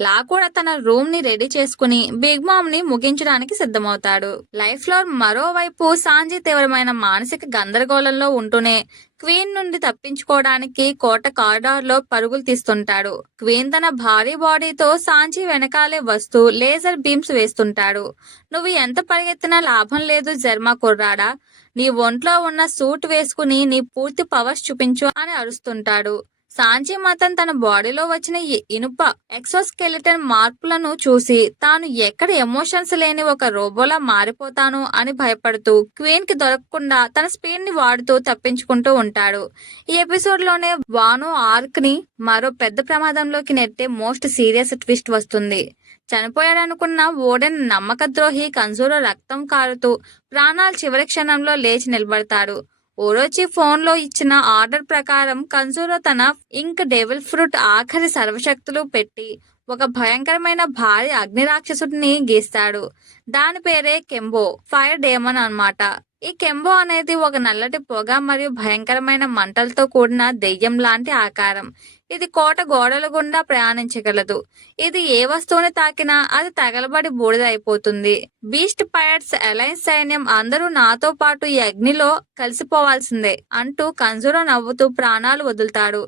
లా కూడా తన రూమ్ ని రెడీ చేసుకుని బిగ్ మామ్ ని ముగించడానికి సిద్ధమవుతాడు. లైఫ్ లో మరోవైపు సాంజీ తీవ్రమైన మానసిక గందరగోళంలో ఉంటూనే క్వీన్ నుండి తప్పించుకోవడానికి కోట కారిడార్ లో పరుగులు తీస్తుంటాడు. క్వీన్ తన భారీ బాడీతో సాంజీ వెనకాలే వస్తూ లేజర్ బీమ్స్ వేస్తుంటాడు. నువ్వు ఎంత పరిగెత్తినా లాభం లేదు జర్మా కుర్రాడా, నీ ఒంట్లో ఉన్న సూట్ వేసుకుని నీ పూర్తి పవర్స్ చూపించు అని అరుస్తుంటాడు. సాంజీ మాత్రం తన బాడీలో వచ్చిన ఇనుప ఎక్సోస్కెలిటన్ మార్పులను చూసి తాను ఎక్కడ ఎమోషన్స్ లేని ఒక రోబోలా మారిపోతాను అని భయపడుతూ క్వీన్ కి దొరకకుండా తన స్పీడ్ ని వాడుతూ తప్పించుకుంటూ ఉంటాడు. ఈ ఎపిసోడ్ లోనే వానో ఆర్క్ ని మరో పెద్ద ప్రమాదంలోకి నెట్టే మోస్ట్ సీరియస్ ట్విస్ట్ వస్తుంది. చనిపోయాడనుకున్న ఓడెన్ నమ్మక ద్రోహి కంజూరో రక్తం కారుతూ ప్రాణాలు చివరి క్షణంలో లేచి నిలబడతాడు. ఓరోచి ఫోన్ లో ఇచ్చిన ఆర్డర్ ప్రకారం కంజూరో తన ఇంక్ డెవిల్ ఫ్రూట్ ఆఖరి సర్వశక్తులు పెట్టి ఒక భయంకరమైన భారీ అగ్ని రాక్షసుడిని గీస్తాడు. దాని పేరే కెంబో, ఫైర్ డేమన్ అన్నమాట. ఈ కెంబో అనేది ఒక నల్లటి పొగ మరియు భయంకరమైన మంటలతో కూడిన దెయ్యం లాంటి ఆకారం. ఇది కోట గోడల గుండా ప్రయాణించగలదు. ఇది ఏ వస్తువుని తాకినా అది తగలబడి బూడిద అయిపోతుంది. బీస్ట్ పైరట్స్ అలయన్స్ సైన్యం అందరూ నాతో పాటు ఈ అగ్నిలో కలిసిపోవాల్సిందే అంటూ కంజూరో నవ్వుతూ ప్రాణాలు వదులుతాడు.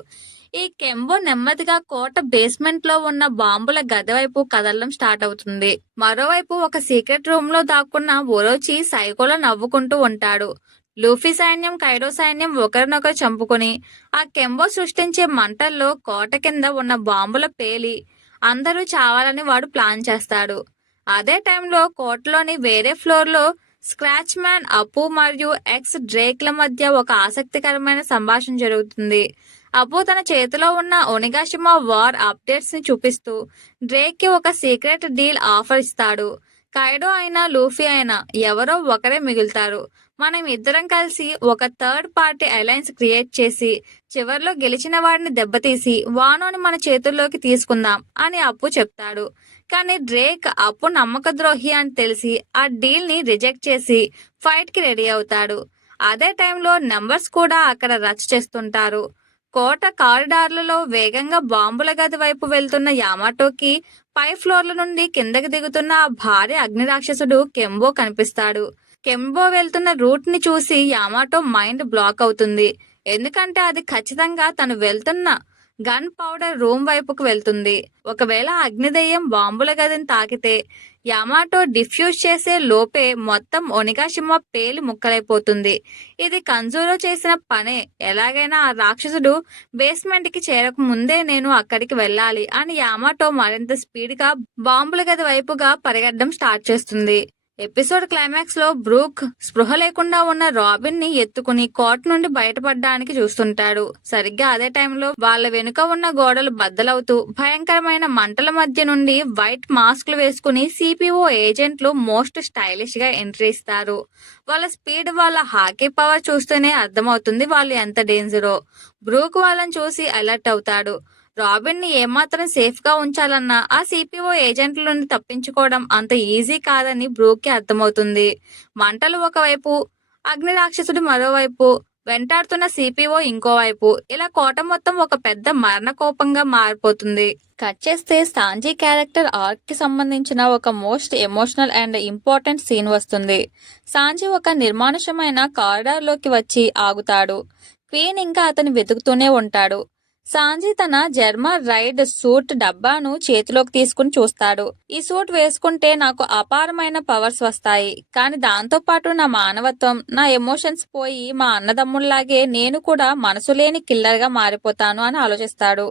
ఈ కెంబో నెమ్మదిగా కోట బేస్మెంట్ లో ఉన్న బాంబుల గది వైపు కదలడం స్టార్ట్ అవుతుంది. మరోవైపు ఒక సీక్రెట్ రూమ్ లో దాక్కున్న ఒరోచి సైకోలో నవ్వుకుంటూ ఉంటాడు. లూఫీ సైన్యం, కైడో సైన్యం ఒకరినొకరు చంపుకుని ఆ కెంబో సృష్టించే మంటల్లో కోట కింద ఉన్న బాంబుల పేలి అందరూ చావాలని వాడు ప్లాన్ చేస్తాడు. అదే టైంలో కోటలోని వేరే ఫ్లోర్ లో స్క్రాచ్ మ్యాన్, అప్పు మరియు ఎక్స్ డ్రేక్ ల మధ్య ఒక ఆసక్తికరమైన సంభాషణ జరుగుతుంది. అప్పు తన చేతిలో ఉన్న ఒనిగాషిమా వార్ అప్డేట్స్ ని చూపిస్తూ డ్రేక్ కి ఒక సీక్రెట్ డీల్ ఆఫర్ ఇస్తాడు. కైడో అయినా లూఫీ అయినా ఎవరో ఒకరే మిగులుతారు. మనం ఇద్దరం కలిసి ఒక థర్డ్ పార్టీ అలయన్స్ క్రియేట్ చేసి చివర్లో గెలిచిన వాడిని దెబ్బతీసి వానోని మన చేతుల్లోకి తీసుకుందాం అని అప్పు చెప్తాడు. కానీ డ్రేక్ అప్పు నమ్మక ద్రోహి అని తెలిసి ఆ డీల్ ని రిజెక్ట్ చేసి ఫైట్ కి రెడీ అవుతాడు. అదే టైంలో నంబర్స్ కూడా అక్కడ రచ్ చేస్తుంటారు. కోట కారిడార్లలో వేగంగా బాంబుల గది వైపు వెళ్తున్న యామాటోకి పై ఫ్లోర్ల నుండి కిందకి దిగుతున్న ఆ భారీ అగ్ని రాక్షసుడు కెంబో కనిపిస్తాడు. కెంబో వెళ్తున్న రూట్ ని చూసి యామాటో మైండ్ బ్లాక్ అవుతుంది. ఎందుకంటే అది ఖచ్చితంగా తను వెళ్తున్న గన్ పౌడర్ రూమ్ వైపుకు వెళ్తుంది. ఒకవేళ అగ్నిదెయ్యం బాంబుల గదిని తాకితే యామాటో డిఫ్యూజ్ చేసే లోపే మొత్తం ఒనిగాషిమా పేలి ముక్కలైపోతుంది. ఇది కంజూరో చేసిన పనే. ఎలాగైనా ఆ రాక్షసుడు బేస్మెంట్ కి చేరక ముందే నేను అక్కడికి వెళ్ళాలి అని యామాటో మరింత స్పీడ్ గా బాంబుల గది వైపుగా పరిగెట్టడం స్టార్ట్ చేస్తుంది. ఎపిసోడ్ క్లైమాక్స్ లో బ్రూక్ స్పృహ లేకుండా ఉన్న రాబిన్ ని ఎత్తుకుని కోట నుండి బయటపడడానికి చూస్తుంటాడు. సరిగ్గా అదే టైంలో వాళ్ళ వెనుక ఉన్న గోడలు బద్దలవుతూ భయంకరమైన మంటల మధ్య నుండి వైట్ మాస్క్లు వేసుకుని సిపిఓ ఏజెంట్లు మోస్ట్ స్టైలిష్ గా ఎంట్రీ ఇస్తారు. వాళ్ళ స్పీడ్, వాళ్ళ హాకీ పవర్ చూస్తేనే అర్థమవుతుంది వాళ్ళు ఎంత డేంజరో. బ్రూక్ వాళ్ళని చూసి అలర్ట్ అవుతాడు. రాబిన్ ని ఏమాత్రం సేఫ్ గా ఉంచాలన్నా ఆ సిపిఓ ఏజెంట్ల నుండి తప్పించుకోవడం అంత ఈజీ కాదని బ్రూక్ కి అర్థమవుతుంది. మంటలు ఒకవైపు, అగ్ని రాక్షసుడు మరోవైపు, వెంటాడుతున్న సిపిఓ ఇంకోవైపు, ఇలా కోట మొత్తం ఒక పెద్ద మరణ కోపంగా మారిపోతుంది. కట్ చేస్తే సాంజీ క్యారెక్టర్ ఆర్క్ కి సంబంధించిన ఒక most emotional and important scene వస్తుంది. సాంజీ ఒక నిర్మానుషమైన కారిడార్ లోకి వచ్చి ఆగుతాడు. క్వీన్ ఇంకా అతను వెతుకుతూనే ఉంటాడు. సాంజీ తన జర్మా రైడ్ సూట్ డబ్బాను చేతిలోకి తీసుకుని చూస్తాడు. ఈ సూట్ వేసుకుంటే నాకు అపారమైన పవర్స్ వస్తాయి, కానీ దాంతో పాటు నా మానవత్వం, నా ఎమోషన్స్ పోయి మా అన్నదమ్ముళ్లాగే నేను కూడా మనసు లేని కిల్లర్ గా మారిపోతాను అని ఆలోచిస్తాడు.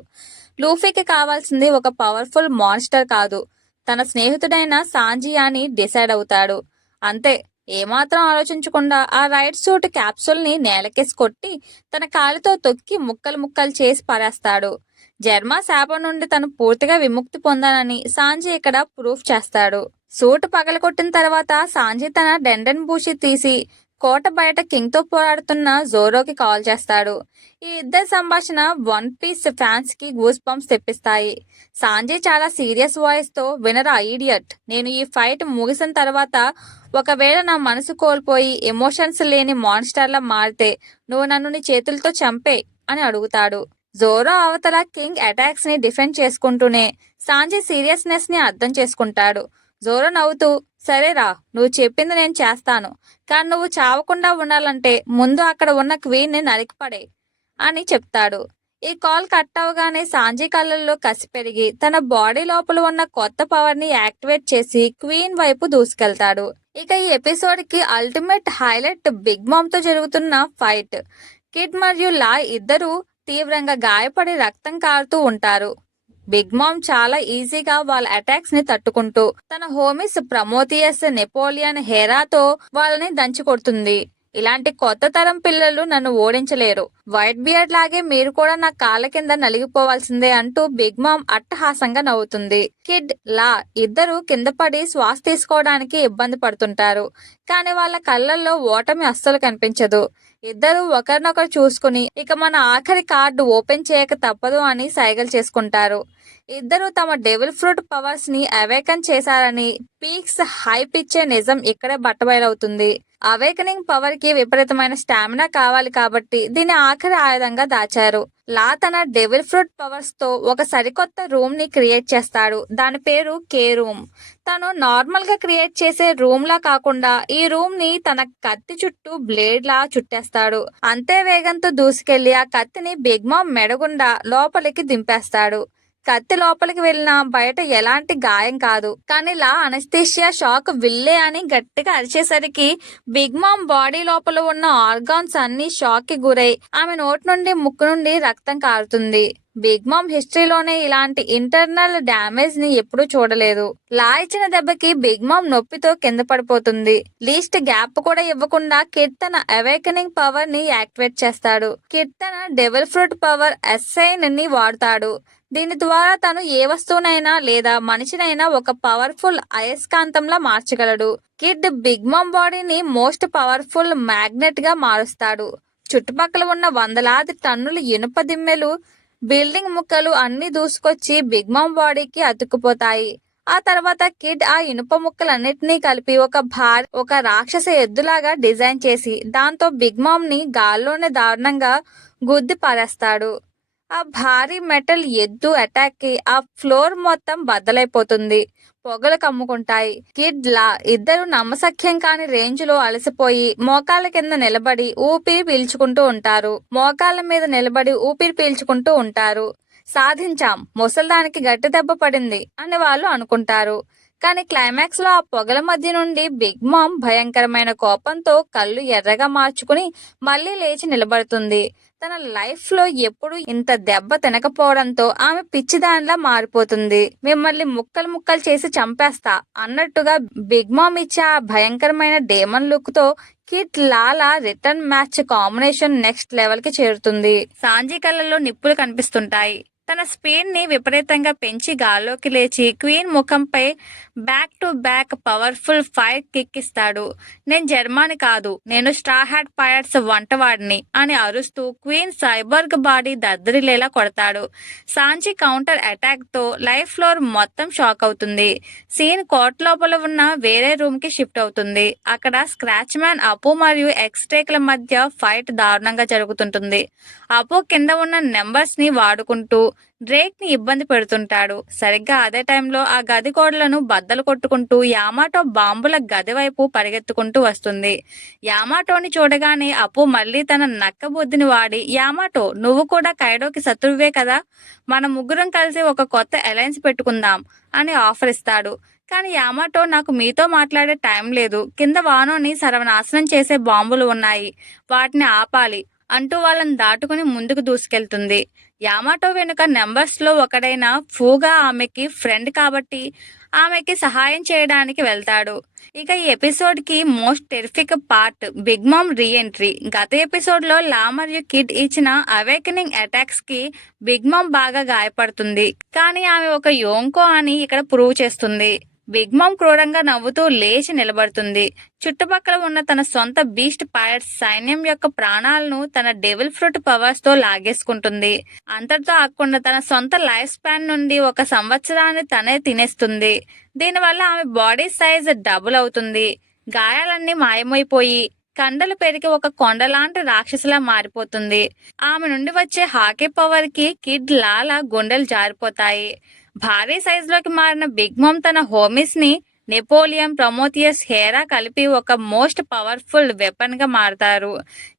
లూఫీకి కావాల్సింది ఒక పవర్ఫుల్ మాన్స్టర్ కాదు, తన స్నేహితుడైన సాంజీ అని డిసైడ్ అవుతాడు. అంతే, ఏమాత్రం ఆలోచించకుండా ఆ రైడ్ సూట్ క్యాప్సూల్ ని నేలకేసి కొట్టి తన కాలితో తొక్కి ముక్కలు ముక్కలు చేసి పారేస్తాడు. జర్మా శాపం నుండి తను పూర్తిగా విముక్తి పొందానని సాంజీ ఇక్కడ ప్రూఫ్ చేస్తాడు. సూట్ పగలగొట్టిన తర్వాత సాంజీ తన డెండన్ బూషి తీసి కోట బయట కింగ్ తో పోరాడుతున్న జోరోకి కాల్ చేస్తాడు. ఈ ఇద్దరి సంభాషణ వన్ పీస్ ఫ్యాన్స్ కి గూస్ బంప్స్ తెప్పిస్తాయి. సాంజీ చాలా సీరియస్ వాయిస్ తో, వినరా ఈడియట్, నేను ఈ ఫైట్ ముగిసిన తర్వాత ఒకవేళ నా మనసు కోల్పోయి ఎమోషన్స్ లేని మాన్స్టర్లా మారితే నువ్వు నన్ను నీ చేతులతో చంపే అని అడుగుతాడు. జోరో అవతల కింగ్ అటాక్స్ ని డిఫెండ్ చేసుకుంటూనే సాంజీ సీరియస్నెస్ ని అర్థం చేసుకుంటాడు. జోరో నవ్వుతూ, సరేరా, నువ్వు చెప్పింది నేను చేస్తాను, కానీ నువ్వు చావకుండా ఉండాలంటే ముందు అక్కడ ఉన్న క్వీన్ ని నరికిపడే అని చెప్తాడు. ఈ కాల్ కట్ అవగానే సాంజీ కళ్ళల్లో కసి పెరిగి తన బాడీ లోపల ఉన్న కొత్త పవర్ ని యాక్టివేట్ చేసి క్వీన్ వైపు దూసుకెళ్తాడు. ఇక ఈ ఎపిసోడ్ కి అల్టిమేట్ హైలైట్ బిగ్ మామ్ తో జరుగుతున్న ఫైట్. కిడ్ మరియు లా ఇద్దరు తీవ్రంగా గాయపడి రక్తం కారుతూ ఉంటారు. బిగ్ మామ్ చాలా ఈజీగా వాళ్ళ అటాక్స్ ని తట్టుకుంటూ తన హోమిస్ ప్రమోతియస్, నెపోలియన్, హెరాతో వాళ్ళని దంచి కొడుతుంది. ఇలాంటి కొత్త తరం పిల్లలు నన్ను ఓడించలేరు, వైట్ బియర్డ్ లాగే మీరు కూడా నా కాళ్ళ కింద నలిగిపోవాల్సిందే అంటూ బిగ్ మామ్ అట్టహాసంగా నవ్వుతుంది. కిడ్, లా ఇద్దరు కింద పడి శ్వాస తీసుకోవడానికి ఇబ్బంది పడుతుంటారు, కానీ వాళ్ళ కళ్ళల్లో ఓటమి అస్సలు కనిపించదు. ఇద్దరు ఒకరినొకరు చూసుకుని ఇక మన ఆఖరి కార్డు ఓపెన్ చేయక తప్పదు అని సైగలు చేసుకుంటారు. ఇద్దరు తమ డెవిల్ ఫ్రూట్ పవర్స్ ని అవేకన్ చేశారని పీక్స్ హైప్ ఇచ్చే నిజం ఇక్కడే బట్టబయలవుతుంది. అవేకనింగ్ పవర్ కి విపరీతమైన స్టామినా కావాలి కాబట్టి దీన్ని ఆఖరి ఆయుధంగా దాచారు. లా తన డెవిల్ ఫ్రూట్ పవర్స్ తో ఒక సరికొత్త రూమ్ ని క్రియేట్ చేస్తాడు. దాని పేరు కే రూమ్. తను నార్మల్ గా క్రియేట్ చేసే రూమ్ లా కాకుండా ఈ రూమ్ ని తన కత్తి చుట్టూ బ్లేడ్ లా చుట్టేస్తాడు. అంతే వేగంతో దూసుకెళ్లి ఆ కత్తిని బిగ్ మామ్ మెడగుండా లోపలికి దింపేస్తాడు. కత్తి లోపలికి వెళ్ళినా బయట ఎలాంటి గాయం కాదు, కానీ లా అనస్థీషియా షాక్ విల్లే అని గట్టిగా అరిచేసరికి బిగ్ మామ్ బాడీ లోపల ఉన్న ఆర్గాన్స్ అన్ని షాక్ కి గురై ఆమె నోటి నుండి, ముక్కు నుండి రక్తం కారుతుంది. బిగ్ మామ్ హిస్టరీలోనే ఇలాంటి ఇంటర్నల్ డ్యామేజ్ ని ఎప్పుడూ చూడలేదు. లా ఇచ్చిన దెబ్బకి బిగ్ మామ్ నొప్పితో కింద పడిపోతుంది. లీస్ట్ గ్యాప్ కూడా ఇవ్వకుండా కిడ్ తన అవేకనింగ్ పవర్ ని యాక్టివేట్ చేస్తాడు. కిడ్ తన డెవిల్ ఫ్రూట్ పవర్ అసైన్ ని వాడతాడు. దీని ద్వారా తను ఏ వస్తువునైనా లేదా మనిషినైనా ఒక పవర్ఫుల్ అయస్కాంతంలా మార్చగలడు. కిడ్ బిగ్ మామ్ బాడీని మోస్ట్ పవర్ఫుల్ మ్యాగ్నెట్ గా మారుస్తాడు. చుట్టుపక్కల ఉన్న వందలాది టన్నుల ఇనుప దిమ్మెలు, బిల్డింగ్ ముక్కలు అన్ని దూసుకొచ్చి బిగ్ మామ్ బాడీకి అతుక్కుపోతాయి. ఆ తర్వాత కిడ్ ఆ ఇనుప ముక్కలన్నిటినీ కలిపి ఒక రాక్షస ఎద్దులాగా డిజైన్ చేసి దాంతో బిగ్ మామ్ ని గాల్లోనే దారుణంగా గుద్ది పారేస్తాడు. ఆ భారీ మెటల్ ఎద్దు అటాక్ కి ఆ ఫ్లోర్ మొత్తం బద్దలైపోతుంది. పొగలు కమ్ముకుంటాయి. కిడ్, లా ఇద్దరు నమ్మసఖ్యం కాని రేంజ్ లో అలసిపోయి మోకాళ్ళ కింద నిలబడి ఊపిరి పీల్చుకుంటూ ఉంటారు. సాధించాం, ముసల్దానికి గట్టి దెబ్బ పడింది అని వాళ్ళు అనుకుంటారు. కానీ క్లైమాక్స్ లో ఆ పొగల మధ్య నుండి బిగ్ మామ్ భయంకరమైన కోపంతో కళ్ళు ఎర్రగా మార్చుకుని మళ్ళీ లేచి నిలబడుతుంది. తన లైఫ్ లో ఎప్పుడు ఇంత దెబ్బ తినకపోవడంతో ఆమె పిచ్చిదానిలా మారిపోతుంది. మిమ్మల్ని ముక్కలు ముక్కలు చేసి చంపేస్తా అన్నట్టుగా బిగ్ మామ్ ఇచ్చే ఆ భయంకరమైన డేమన్ లుక్ తో కిడ్ లాలా return match combination next level కి చేరుతుంది. సాంజీ కళ్ళల్లో నిప్పులు కనిపిస్తుంటాయి. తన స్పీడ్ ని విపరీతంగా పెంచి గాల్లోకి లేచి క్వీన్ ముఖంపై back to back powerful fire kick ఇస్తాడు. నేను జర్మాని కాదు, నేను స్ట్రా హ్యాట్ పైరట్స్ వంటవాడిని అని అరుస్తూ క్వీన్ సైబర్గ్ బాడీ దద్దరిల్లేలా కొడతాడు. సాంజీ కౌంటర్ అటాక్ తో లైఫ్ ఫ్లోర్ మొత్తం షాక్ అవుతుంది. సీన్ కోర్ట్ లోపల ఉన్న వేరే రూమ్ కి షిఫ్ట్ అవుతుంది. అక్కడ స్క్రాచ్ మ్యాన్ అపు మరియు ఎక్స్ట్రేక్ల మధ్య ఫైట్ దారుణంగా జరుగుతుంటుంది. అపు కింద ఉన్న నెంబర్స్ ని వాడుకుంటూ డ్రేక్ ని ఇబ్బంది పెడుతుంటాడు. సరిగ్గా అదే టైంలో ఆ గది గోడలను బద్దలు కొట్టుకుంటూ యామాటో బాంబుల గది వైపు పరిగెత్తుకుంటూ వస్తుంది. యామాటోని చూడగానే అపు మళ్ళీ తన నక్క బుద్ధిని వాడి, యామాటో నువ్వు కూడా కైడోకి శత్రువే కదా, మన ముగ్గురం కలిసి ఒక కొత్త అలయన్స్ పెట్టుకుందాం అని ఆఫర్ ఇస్తాడు. కానీ యామాటో నాకు మీతో మాట్లాడే టైం లేదు, కింద వానోని సర్వనాశనం చేసే బాంబులు ఉన్నాయి, వాటిని ఆపాలి అంటూ వాళ్ళని దాటుకుని ముందుకు దూసుకెళ్తుంది. యామాటో వెనుక నెంబర్స్ లో ఒకడైన ఫూగా ఆమెకి ఫ్రెండ్ కాబట్టి ఆమెకి సహాయం చేయడానికి వెళ్తాడు. ఇక ఈ ఎపిసోడ్ కి most terrific part Big Mom reentry. గత ఎపిసోడ్ లో లా మరియు కిడ్ ఇచ్చిన అవేకనింగ్ అటాక్స్ కి బిగ్ మామ్ బాగా గాయపడుతుంది. కానీ ఆమె ఒక యోంకో అని ఇక్కడ ప్రూవ్ చేస్తుంది. బిగ్ మామ్ క్రూరంగా నవ్వుతూ లేచి నిలబడుతుంది. చుట్టుపక్కల ఉన్న తన సొంత బీస్ట్ పైరట్స్ సైన్యం యొక్క ప్రాణాలను తన డెవిల్ ఫ్రూట్ పవర్స్ తో లాగేసుకుంటుంది. అంతటితో ఆగకుండా తన సొంత లైఫ్ స్పాన్ నుండి 1 సంవత్సరాన్ని తనే తినేస్తుంది. దీనివల్ల ఆమె బాడీ సైజ్ డబుల్ అవుతుంది. గాయాలన్నీ మాయమైపోయి కండలు పెరిగి ఒక కొండలాంటి రాక్షసులా మారిపోతుంది. ఆమె నుండి వచ్చే హాకీ పవర్ కి కిడ్ లాలా గుండెలు జారిపోతాయి. భారీ సైజ్ లోకి మారిన బిగ్ మామ్ తన హోమీస్ ని నెపోలియన్, ప్రమోథియస్, హేరా కలిపి ఒక మోస్ట్ పవర్ఫుల్ వెపన్ గా మారతారు.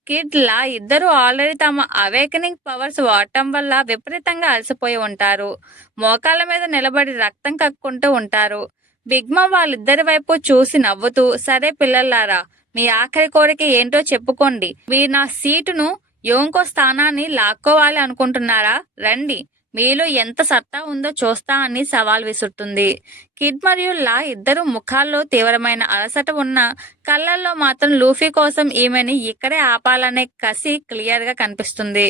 కిడ్ లా ఇద్దరు ఆల్రెడీ తమ అవేకనింగ్ పవర్స్ వాడటం వల్ల విపరీతంగా అలసిపోయి ఉంటారు. మోకాళ్ళ మీద నిలబడి రక్తం కక్కుంటూ ఉంటారు. బిగ్ మామ్ వాళ్ళిద్దరి వైపు చూసి నవ్వుతూ, సరే పిల్లలారా, మీ ఆఖరి కోరిక ఏంటో చెప్పుకోండి, మీరు నా సీటును యోంకో స్థానాన్ని లాక్కోవాలి అనుకుంటున్నారా, రండి, మీలో ఎంత సత్తా ఉందో చూస్తా అని సవాల్ విసురుతుంది. కిడ్ మరియు లా ఇద్దరు ముఖాల్లో తీవ్రమైన అలసట ఉన్న కళ్ళల్లో మాత్రం లూఫీ కోసం ఈమెని ఇక్కడే ఆపాలనే కసి క్లియర్ గా కనిపిస్తుంది.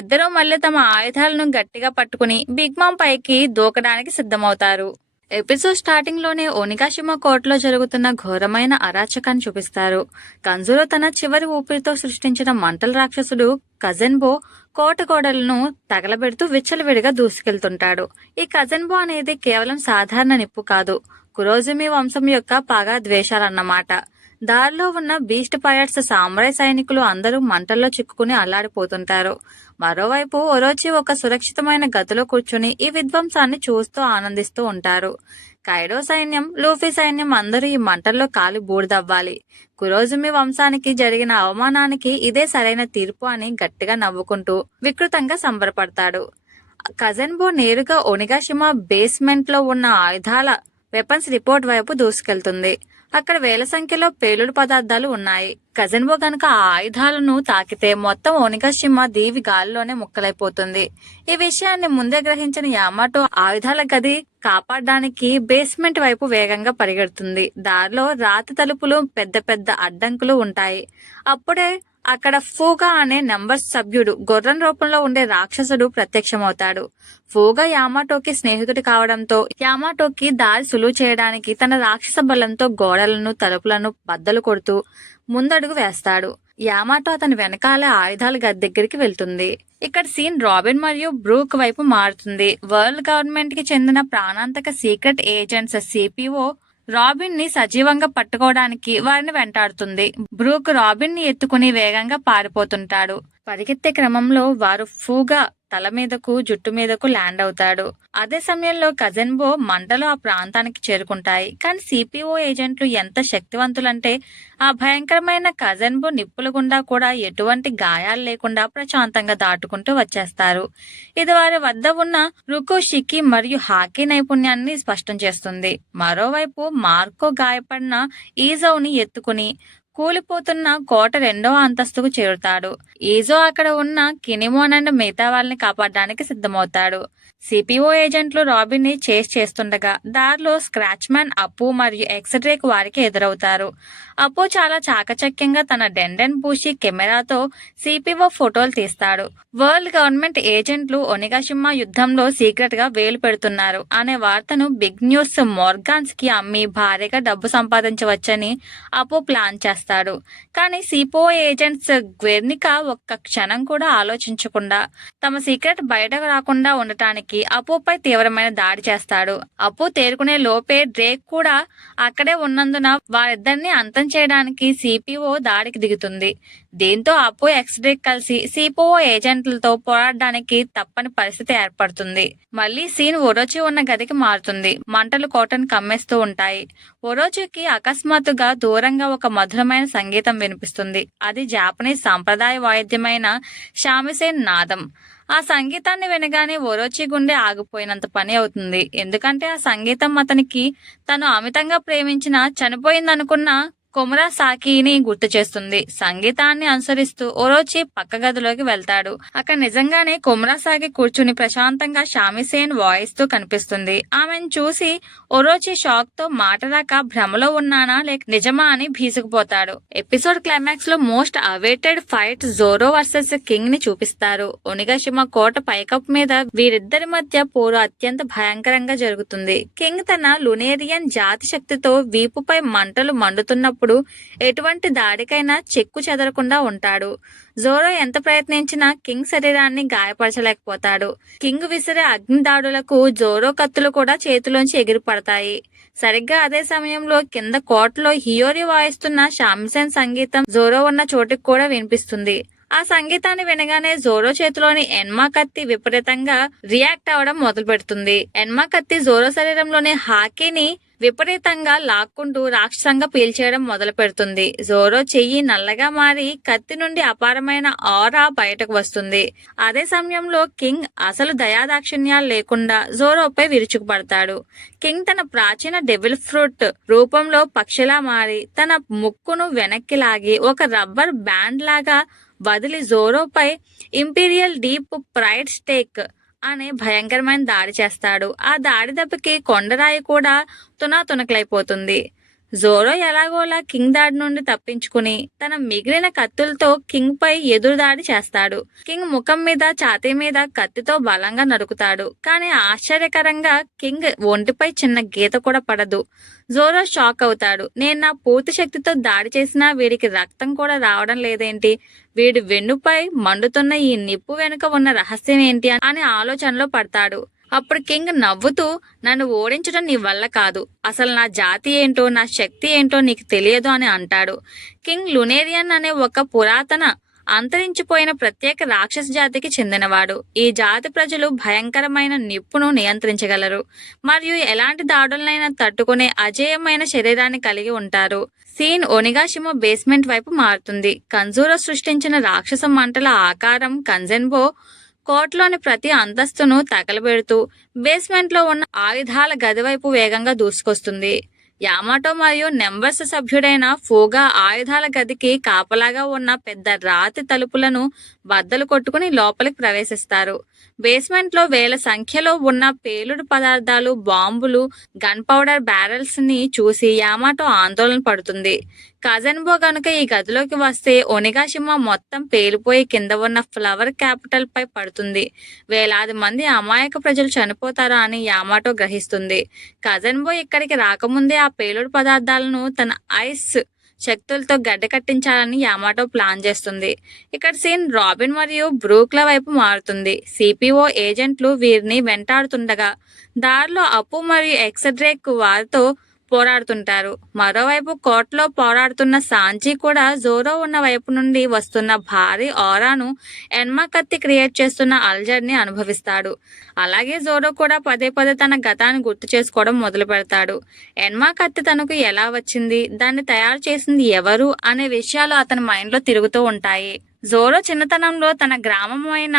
ఇద్దరు మళ్ళీ తమ ఆయుధాలను గట్టిగా పట్టుకుని బిగ్ మామ్ పైకి దూకడానికి సిద్ధమవుతారు. ఎపిసోడ్ స్టార్టింగ్ లోనే ఓనిగాషిమా కోర్టులో జరుగుతున్న ఘోరమైన అరాచకాన్ని చూపిస్తారు. కంజురో తన చివరి ఊపిరితో సృష్టించిన మంటల రాక్షసుడు కజెన్బో కోట గోడలను తగలబెడుతూ విచ్చలవిడిగా దూసుకెళ్తుంటాడు. ఈ కజెన్బో అనేది కేవలం సాధారణ నిప్పు కాదు, కురోజుమి వంశం యొక్క పగ ద్వేషాలన్నమాట. దారిలో ఉన్న బీస్ట్ పైరట్స్ సామురాయ్ సైనికులు అందరూ మంటల్లో చిక్కుకుని అల్లాడిపోతుంటారు. మరోవైపు ఒరోచి ఒక సురక్షితమైన గదిలో కూర్చుని ఈ విధ్వంసాన్ని చూస్తూ ఆనందిస్తూ ఉంటారు. కైడో సైన్యం, లూఫీ సైన్యం అందరూ ఈ మంటల్లో కాలి బూడిదవ్వాలి. కురోజుమి వంశానికి జరిగిన అవమానానికి ఇదే సరైన తీర్పు అని గట్టిగా నవ్వుకుంటూ వికృతంగా సంబరపడతాడు. కజెన్బో నేరుగా ఓనిగాషిమా బేస్మెంట్ లో ఉన్న ఆయుధాల వెపన్స్ రిపోర్ట్ వైపు దూసుకెళ్తుంది. అక్కడ వేల సంఖ్యలో పేలుడు పదార్థాలు ఉన్నాయి. కజెన్బో గనుక ఆ ఆయుధాలను తాకితే మొత్తం ఓనిగాషిమా దీవి గాలిలోనే ముక్కలైపోతుంది. ఈ విషయాన్ని ముందే గ్రహించిన యామాటో ఆయుధాల గది కాపాడడానికి బేస్మెంట్ వైపు వేగంగా పరిగెడుతుంది. దారిలో రాతి తలుపులు, పెద్ద పెద్ద అడ్డంకులు ఉంటాయి. అప్పుడే అక్కడ ఫూగా అనే నెంబర్ సభ్యుడు గుర్రం రూపంలో ఉండే రాక్షసుడు ప్రత్యక్షమవుతాడు. ఫూగా యామాటోకి స్నేహితుడు కావడంతో యామాటోకి దారి సులువు చేయడానికి తన రాక్షస బలంతో గోడలను, తలుపులను బద్దలు కొడుతూ ముందడుగు వేస్తాడు. యామాటో అతని వెనకాలే ఆయుధాల గది దగ్గరికి వెళ్తుంది. ఇక్కడ సీన్ రాబిన్ మరియు బ్రూక్ వైపు మారుతుంది. వరల్డ్ గవర్నమెంట్ కి చెందిన ప్రాణాంతక సీక్రెట్ ఏజెంట్స్ సిపిఓ రాబిన్ ని సజీవంగా పట్టుకోవడానికి వారిని వెంటాడుతుంది. బ్రూక్ రాబిన్ ని ఎత్తుకుని వేగంగా పారిపోతుంటాడు. పరిగెత్తే క్రమంలో వారు ఫూగా తల మీదకు జుట్టు మీదకు ల్యాండ్ అవుతాడు. అదే సమయంలో కజెన్బో మంటలు ఆ ప్రాంతానికి చేరుకుంటాయి. కానీ సిపిఓ ఏజెంట్లు ఎంత శక్తివంతులంటే ఆ భయంకరమైన కజెన్బో నిప్పుల గుండా కూడా ఎటువంటి గాయాలు లేకుండా ప్రశాంతంగా దాటుకుంటూ వచ్చేస్తారు. ఇది వారి వద్ద ఉన్న రుకో షికి మరియు హాకీ నైపుణ్యాన్ని స్పష్టం చేస్తుంది. మరోవైపు మార్కో గాయపడిన ఈజోని ఎత్తుకుని కూలిపోతున్న కోట 2వ అంతస్తుకు చేరుతాడు. ఈజో అక్కడ ఉన్న కినిమోన్ అండ్ మిగతా వాళ్ళని కాపాడడానికి సిద్ధమవుతాడు. సిపిఓ ఏజెంట్లు రాబిన్ ని చేస్ చేస్తుండగా దారిలో స్క్రాచ్ మ్యాన్ అప్పు మరియు ఎక్స్డ్రేక్ వారికి ఎదురవుతారు. అప్పు చాలా చాకచక్యంగా తన డెండెన్ బూషి కెమెరాతో సిపిఓ ఫోటోలు తీస్తాడు. వరల్డ్ గవర్నమెంట్ ఏజెంట్లు ఒనిగాషిమా యుద్ధంలో సీక్రెట్ గా వేలు పెడుతున్నారు అనే వార్తను బిగ్ న్యూస్ మోర్గాన్స్ కి అమ్మి భారీగా డబ్బు సంపాదించవచ్చని అప్పు ప్లాన్ చేస్తాడు. కానీ సిపిఓ ఏజెంట్స్ గ్వెర్నికా ఒక్క క్షణం కూడా ఆలోచించకుండా తమ సీక్రెట్ బయటకు రాకుండా ఉండటానికి అప్పుపై తీవ్రమైన దాడి చేస్తాడు. అప్పు తేరుకునే లోపే డ్రేక్ కూడా అక్కడే ఉన్నందున వారిద్దరిని అంతం చేయడానికి సిపిఓ దాడికి దిగుతుంది. దీంతో అప్పు ఎక్స్డ్రేక్ కలిసి సిపిఓ ఏజెంట్లతో పోరాడడానికి తప్పని పరిస్థితి ఏర్పడుతుంది. మళ్లీ సీన్ ఒరోచి ఉన్న గదికి మారుతుంది. మంటలు కోటను కమ్మేస్తూ ఉంటాయి. ఒరోచికి అకస్మాత్తుగా దూరంగా ఒక మధురమైన సంగీతం వినిపిస్తుంది. అది జాపనీస్ సాంప్రదాయ వాయిద్యమైన షామిసేన్ నాదం. ఆ సంగీతాన్ని వినగానే ఒరోచి గుండె ఆగిపోయినంత పని అవుతుంది. ఎందుకంటే ఆ సంగీతం అతనికి తను అమితంగా ప్రేమించిన చనిపోయిందనుకున్న కొమురాసాకిని గుర్తు చేస్తుంది. సంగీతాన్ని అనుసరిస్తూ ఒరోచి పక్క గదిలోకి వెళ్తాడు. అక్కడ నిజంగానే కొమురాసాకి కూర్చుని ప్రశాంతంగా షామిసేన్ వాయిస్తూ కనిపిస్తుంది. ఆమెను చూసి ఒరోచి షాక్ తో మాట రాక భ్రమలో ఉన్నానా లేక నిజమా అని భీసుకుపోతాడు. ఎపిసోడ్ క్లైమాక్స్ లో most awaited fight Zoro versus king ని చూపిస్తారు. ఒనిగాషిమా కోట పైకప్పు మీద వీరిద్దరి మధ్య పోరు అత్యంత భయంకరంగా జరుగుతుంది. కింగ్ తన లునేరియన్ జాతి శక్తితో వీపుపై మంటలు మండుతున్నప్పుడు ఎటువంటి దాడికైనా చెక్కు చెదరకుండా ఉంటాడు. జోరో ఎంత ప్రయత్నించినా కింగ్ శరీరాన్ని గాయపరచలేకపోతాడు. కింగ్ విసిరే అగ్ని దాడులకు జోరో కత్తులు కూడా చేతిలోంచి ఎగిరిపడతాయి. సరిగ్గా అదే సమయంలో కింద కోటలో హియోరి వాయిస్తున్న షామిసేన్ సంగీతం జోరో ఉన్న చోటుకు కూడా వినిపిస్తుంది. ఆ సంగీతాన్ని వినగానే జోరో చేతిలోని ఎన్మా కత్తి విపరీతంగా రియాక్ట్ అవడం మొదలు పెడుతుంది. ఎన్మా కత్తి జోరో శరీరంలోని హాకీని విపరీతంగా లాక్కుంటూ రాక్షసంగా పీల్చేయడం మొదలు పెడుతుంది. జోరో చెయ్యి నల్లగా మారి కత్తి నుండి అపారమైన ఆరా బయటకు వస్తుంది. అదే సమయంలో కింగ్ అసలు దయాదాక్షిణ్యాలు లేకుండా జోరోపై విరుచుకుపడతాడు. కింగ్ తన ప్రాచీన డెవిల్ ఫ్రూట్ రూపంలో పక్షిలా మారి తన ముక్కును వెనక్కి లాగి ఒక రబ్బర్ బ్యాండ్ లాగా వదిలి జోరోపై ఇంపీరియల్ డీప్ ప్రైడ్ స్టేక్ అనే భయంకరమైన దాడి చేస్తాడు. ఆ దాడి దెబ్బకి కొండరాయి కూడా తునాతునకలైపోతుంది. జోరో ఎలాగోలా కింగ్ దాడి నుండి తప్పించుకుని తన మిగిలిన కత్తులతో కింగ్ పై ఎదురు దాడి చేస్తాడు. కింగ్ ముఖం మీద ఛాతీ మీద కత్తితో బలంగా నరుకుతాడు. కానీ ఆశ్చర్యకరంగా కింగ్ ఒంటిపై చిన్న గీత కూడా పడదు. జోరో షాక్ అవుతాడు. నేను నా పూర్తి శక్తితో దాడి చేసినా వీడికి రక్తం కూడా రావడం లేదేంటి, వీడి వెన్నుపై మండుతున్న ఈ నిప్పు వెనుక ఉన్న రహస్యం ఏంటి అని ఆలోచనలో పడతాడు. అప్పుడు కింగ్ నవ్వుతూ, నన్ను ఓడించడం నీ వల్ల కాదు, అసలు నా జాతి ఏంటో నా శక్తి ఏంటో నీకు తెలియదు అని అంటాడు. కింగ్ లునేరియన్ అనే ఒక పురాతన అంతరించిపోయిన ప్రత్యేక రాక్షస జాతికి చెందినవాడు. ఈ జాతి ప్రజలు భయంకరమైన నిప్పును నియంత్రించగలరు మరియు ఎలాంటి దాడులనైనా తట్టుకునే అజేయమైన శరీరాన్ని కలిగి ఉంటారు. సీన్ ఒనిగాషిమా బేస్మెంట్ వైపు మారుతుంది. కంజూరో సృష్టించిన రాక్షస మంటల ఆకారం కన్జెన్బో కోటలోని ప్రతి అంతస్తును తగలబెడుతూ బేస్మెంట్ లో ఉన్న ఆయుధాల గది వైపు వేగంగా దూసుకొస్తుంది. యామాటో మరియు నెంబర్స్ సభ్యుడైన ఫూగా ఆయుధాల గదికి కాపలాగా ఉన్న పెద్ద రాతి తలుపులను బద్దలు కొట్టుకుని లోపలికి ప్రవేశిస్తారు. బేస్మెంట్ లో వేల సంఖ్యలో ఉన్న పేలుడు పదార్థాలు, బాంబులు, గన్ పౌడర్ బ్యారెల్స్ ని చూసి యామాటో ఆందోళన పడుతుంది. కజెన్బో గనుక ఈ గదిలోకి వస్తే ఒనిగాషిమా మొత్తం పేలిపోయి కింద ఉన్న ఫ్లవర్ క్యాపిటల్ పై పడుతుంది. వేలాది మంది అమాయక ప్రజలు చనిపోతారా అని యామాటో గ్రహిస్తుంది. కజెన్బో ఇక్కడికి రాకముందే ఆ పేలుడు పదార్థాలను తన ఐస్ శక్తులతో గడ్డ కట్టించాలని యామాటో ప్లాన్ చేస్తుంది. ఇక్కడ సీన్ రాబిన్ మరియు బ్రూక్ల వైపు మారుతుంది. సిపిఓ ఏజెంట్లు వీరిని వెంటాడుతుండగా దారిలో అప్పు మరియు ఎక్స్డ్రేక్ వారితో పోరాడుతుంటారు. మరోవైపు కోర్టులో పోరాడుతున్న సాంజీ కూడా జోరో ఉన్న వైపు నుండి వస్తున్న భారీ ఆరాను ఎన్మా కత్తి క్రియేట్ చేస్తున్న అల్జర్ని అనుభవిస్తాడు. అలాగే జోరో కూడా పదే పదే తన గతాన్ని గుర్తు చేసుకోవడం మొదలు పెడతాడు. ఎన్మా కత్తి తనకు ఎలా వచ్చింది, దాన్ని తయారు చేసింది ఎవరు అనే విషయాలు అతని మైండ్లో తిరుగుతూ ఉంటాయి. జోరో చిన్నతనంలో తన గ్రామమైన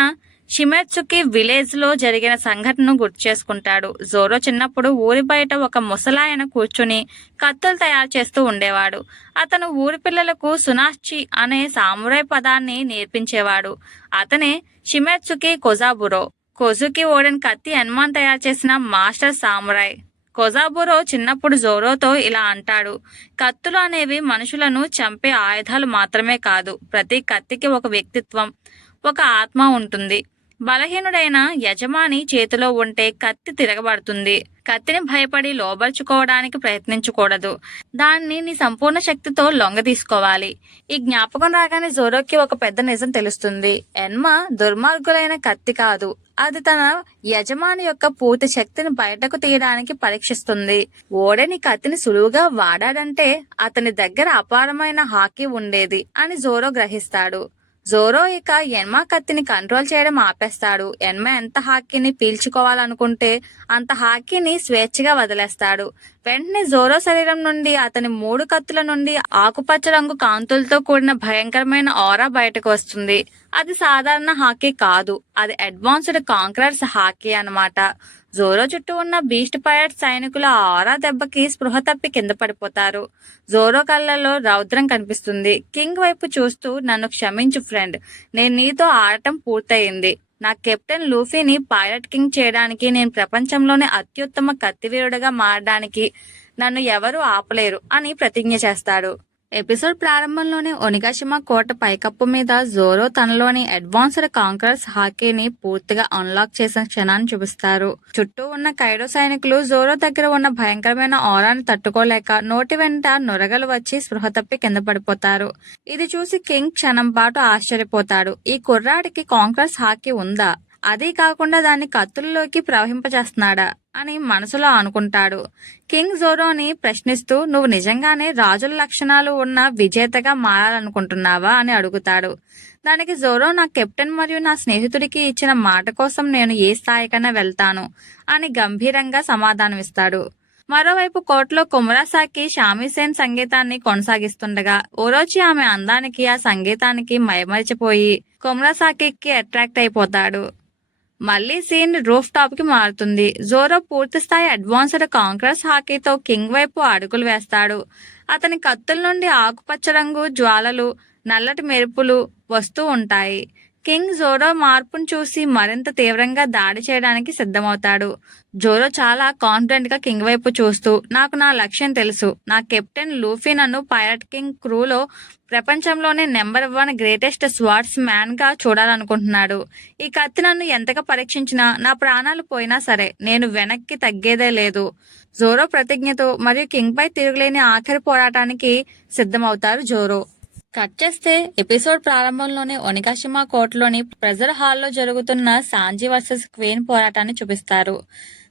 షిమెట్సుకి విలేజ్ లో జరిగిన సంఘటనను గుర్తు చేసుకుంటాడు. జోరో చిన్నప్పుడు ఊరి బయట ఒక ముసలాయన కూర్చుని కత్తులు తయారు చేస్తూ ఉండేవాడు. అతను ఊరి పిల్లలకు సునాచి అనే సామురాయ్ పదాన్ని నేర్పించేవాడు. అతనే షిమెట్సుకి కొజాబురో. కొజుకి ఓడెన్ కత్తి ఎన్మాన్ తయారు చేసిన మాస్టర్ సామురాయ్. కొజాబురో చిన్నప్పుడు జోరోతో ఇలా అంటాడు, కత్తులు అనేవి మనుషులను చంపే ఆయుధాలు మాత్రమే కాదు, ప్రతి కత్తికి ఒక వ్యక్తిత్వం, ఒక ఆత్మ ఉంటుంది. బలహీనుడైన యజమాని చేతిలో ఉంటే కత్తి తిరగబడుతుంది. కత్తిని భయపడి లోబర్చుకోవడానికి ప్రయత్నించకూడదు. దాన్ని నీ సంపూర్ణ శక్తితో లొంగ తీసుకోవాలి. ఈ జ్ఞాపకం రాగానే జోరోకి ఒక పెద్ద నిజం తెలుస్తుంది. ఎన్మా దుర్మార్గులైన కత్తి కాదు, అది తన యజమాని యొక్క పూర్తి శక్తిని బయటకు తీయడానికి పరీక్షిస్తుంది. ఓడెన్ ఈ కత్తిని సులువుగా వాడాడంటే అతని దగ్గర అపారమైన హాకీ ఉండేది అని జోరో గ్రహిస్తాడు. జోరో ఇక ఎన్మా కత్తిని కంట్రోల్ చేయడం ఆపేస్తాడు. ఎన్మా ఎంత హాకీని పీల్చుకోవాలనుకుంటే అంత హాకీని స్వేచ్ఛగా వదిలేస్తాడు. వెంటనే జోరో శరీరం నుండి అతని 3 కత్తుల నుండి ఆకుపచ్చ రంగు కాంతులతో కూడిన భయంకరమైన ఆరా బయటకు వస్తుంది. అది సాధారణ హాకీ కాదు, అది అడ్వాన్స్డ్ కాంక్రర్స్ హాకీ అన్నమాట. జోరో చుట్టూ ఉన్న బీస్ట్ పైరట్ సైనికుల ఆరా దెబ్బకి స్పృహ తప్పి కింద పడిపోతారు. జోరో కళ్ళలో రౌద్రం కనిపిస్తుంది. కింగ్ వైపు చూస్తూ, నన్ను క్షమించు ఫ్రెండ్, నేను నీతో ఆడటం పూర్తయింది. నా కెప్టెన్ లూఫీని పైరట్ కింగ్ చేయడానికి, నేను ప్రపంచంలోనే అత్యుత్తమ కత్తివీరుడిగా మారడానికి నన్ను ఎవరూ ఆపలేరు అని ప్రతిజ్ఞ చేస్తాడు. ఎపిసోడ్ ప్రారంభంలోనే ఒనిగాషిమా కోట పైకప్పు మీద జోరో తనలోని అడ్వాన్స్డ్ కాంకరర్స్ హాకీని పూర్తిగా అన్లాక్ చేసిన క్షణాన్ని చూపిస్తారు. చుట్టూ ఉన్న కైడో సైనికులు జోరో దగ్గర ఉన్న భయంకరమైన ఆరాని తట్టుకోలేక నోటి వెంట నొరగలు వచ్చి స్పృహ తప్పి కింద పడిపోతారు. ఇది చూసి కింగ్ క్షణం పాటు ఆశ్చర్యపోతాడు. ఈ కుర్రాడికి కాంకరర్స్ హాకీ ఉందా, అదీ కాకుండా దాన్ని కత్తుల్లోకి ప్రవహింపచేస్తున్నాడా అని మనసులో అనుకుంటాడు. కింగ్ జోరోని ప్రశ్నిస్తూ, నువ్వు నిజంగానే రాజుల లక్షణాలు ఉన్న విజేతగా మారాలనుకుంటున్నావా అని అడుగుతాడు. దానికి జోరో, నా కెప్టెన్ మరియు నా స్నేహితుడికి ఇచ్చిన మాట కోసం నేను ఏ స్థాయికైనా వెళ్తాను అని గంభీరంగా సమాధానమిస్తాడు. మరోవైపు కోర్టులో కుమరాసాకి షామీసేన్ సంగీతాన్ని కొనసాగిస్తుండగా ఓరోచి ఆమె అందానికి, ఆ సంగీతానికి మైమరిచిపోయి కుమరాసాకి అట్రాక్ట్ అయిపోతాడు. మళ్లీ సీన్ రూఫ్ టాప్ కి మారుతుంది. జోరో పూర్తి స్థాయి అడ్వాన్స్డ్ కాంక్రస్ హాకీతో కింగ్ వైపు అడుగులు వేస్తాడు. అతని కత్తుల నుండి ఆకుపచ్చ రంగు జ్వాలలు, నల్లటి మెరుపులు వస్తూ ఉంటాయి. కింగ్ జోరో మార్పును చూసి మరింత తీవ్రంగా దాడి చేయడానికి సిద్ధమవుతాడు. జోరో చాలా కాన్ఫిడెంట్ గా కింగ్ వైపు చూస్తూ, నాకు నా లక్ష్యం తెలుసు, నా కెప్టెన్ లూఫీ నన్ను పైరట్ కింగ్ క్రూలో ప్రపంచంలోనే నెంబర్ 1 గ్రేటెస్ట్ స్వార్డ్స్ మ్యాన్ గా చూడాలనుకుంటున్నాడు. ఈ కత్తి నన్ను ఎంతగా పరీక్షించినా, నా ప్రాణాలు పోయినా సరే నేను వెనక్కి తగ్గేదే లేదు. జోరో ప్రతిజ్ఞతో మరియు కింగ్ పై తిరుగులేని ఆఖరి పోరాటానికి సిద్ధమవుతారు జోరో. కట్ చేస్తే ఎపిసోడ్ ప్రారంభంలోనే ఒనిగాషిమా కోర్టులోని ప్రెజర్ హాల్లో జరుగుతున్న సాంజీ వర్సెస్ క్వీన్ పోరాటాన్ని చూపిస్తారు.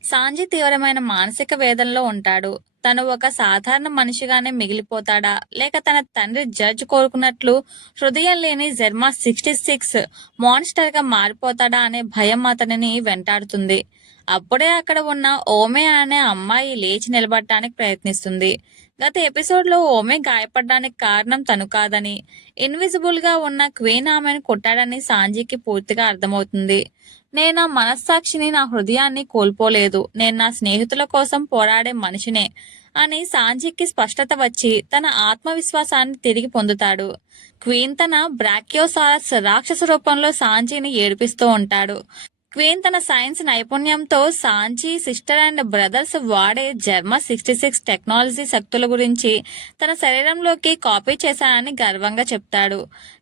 సాంజీ తీవ్రమైన మానసిక వేదనలో ఉంటాడు. తను ఒక సాధారణ మనిషిగానే మిగిలిపోతాడా, లేక తన తండ్రి జడ్జ్ కోరుకున్నట్లు హృదయం లేని జెర్మా 66 మాన్స్టర్ గా మారిపోతాడా అనే భయం అతనిని వెంటాడుతుంది. అప్పుడే అక్కడ ఉన్న ఓమే అనే అమ్మాయి లేచి నిలబడటానికి ప్రయత్నిస్తుంది. గత ఎపిసోడ్ లో ఓమే గాయపడడానికి కారణం తను కాదని, ఇన్విజిబుల్ గా ఉన్న క్వీన్ ఆమెను కొట్టాడని సాంజీకి పూర్తిగా అర్థమవుతుంది. నేను నా మనస్సాక్షిని, నా హృదయాన్ని కోల్పోలేదు, నేను నా స్నేహితుల కోసం పోరాడే మనిషినే అని సాంజీకి స్పష్టత వచ్చి తన ఆత్మవిశ్వాసాన్ని తిరిగి పొందుతాడు. క్వీన్ తన బ్రాకియోసారస్ రాక్షస రూపంలో సాంజీని ఏడిపిస్తూ ఉంటాడు. క్వీన్ తన సైన్స్ నైపుణ్యంతో సాంజీ సిస్టర్ అండ్ బ్రదర్స్ వాడే జెర్మా 66 టెక్నాలజీ శక్తుల గురించి తన శరీరంలోకి కాపీ చేశానని గర్వంగా చెప్తాడు.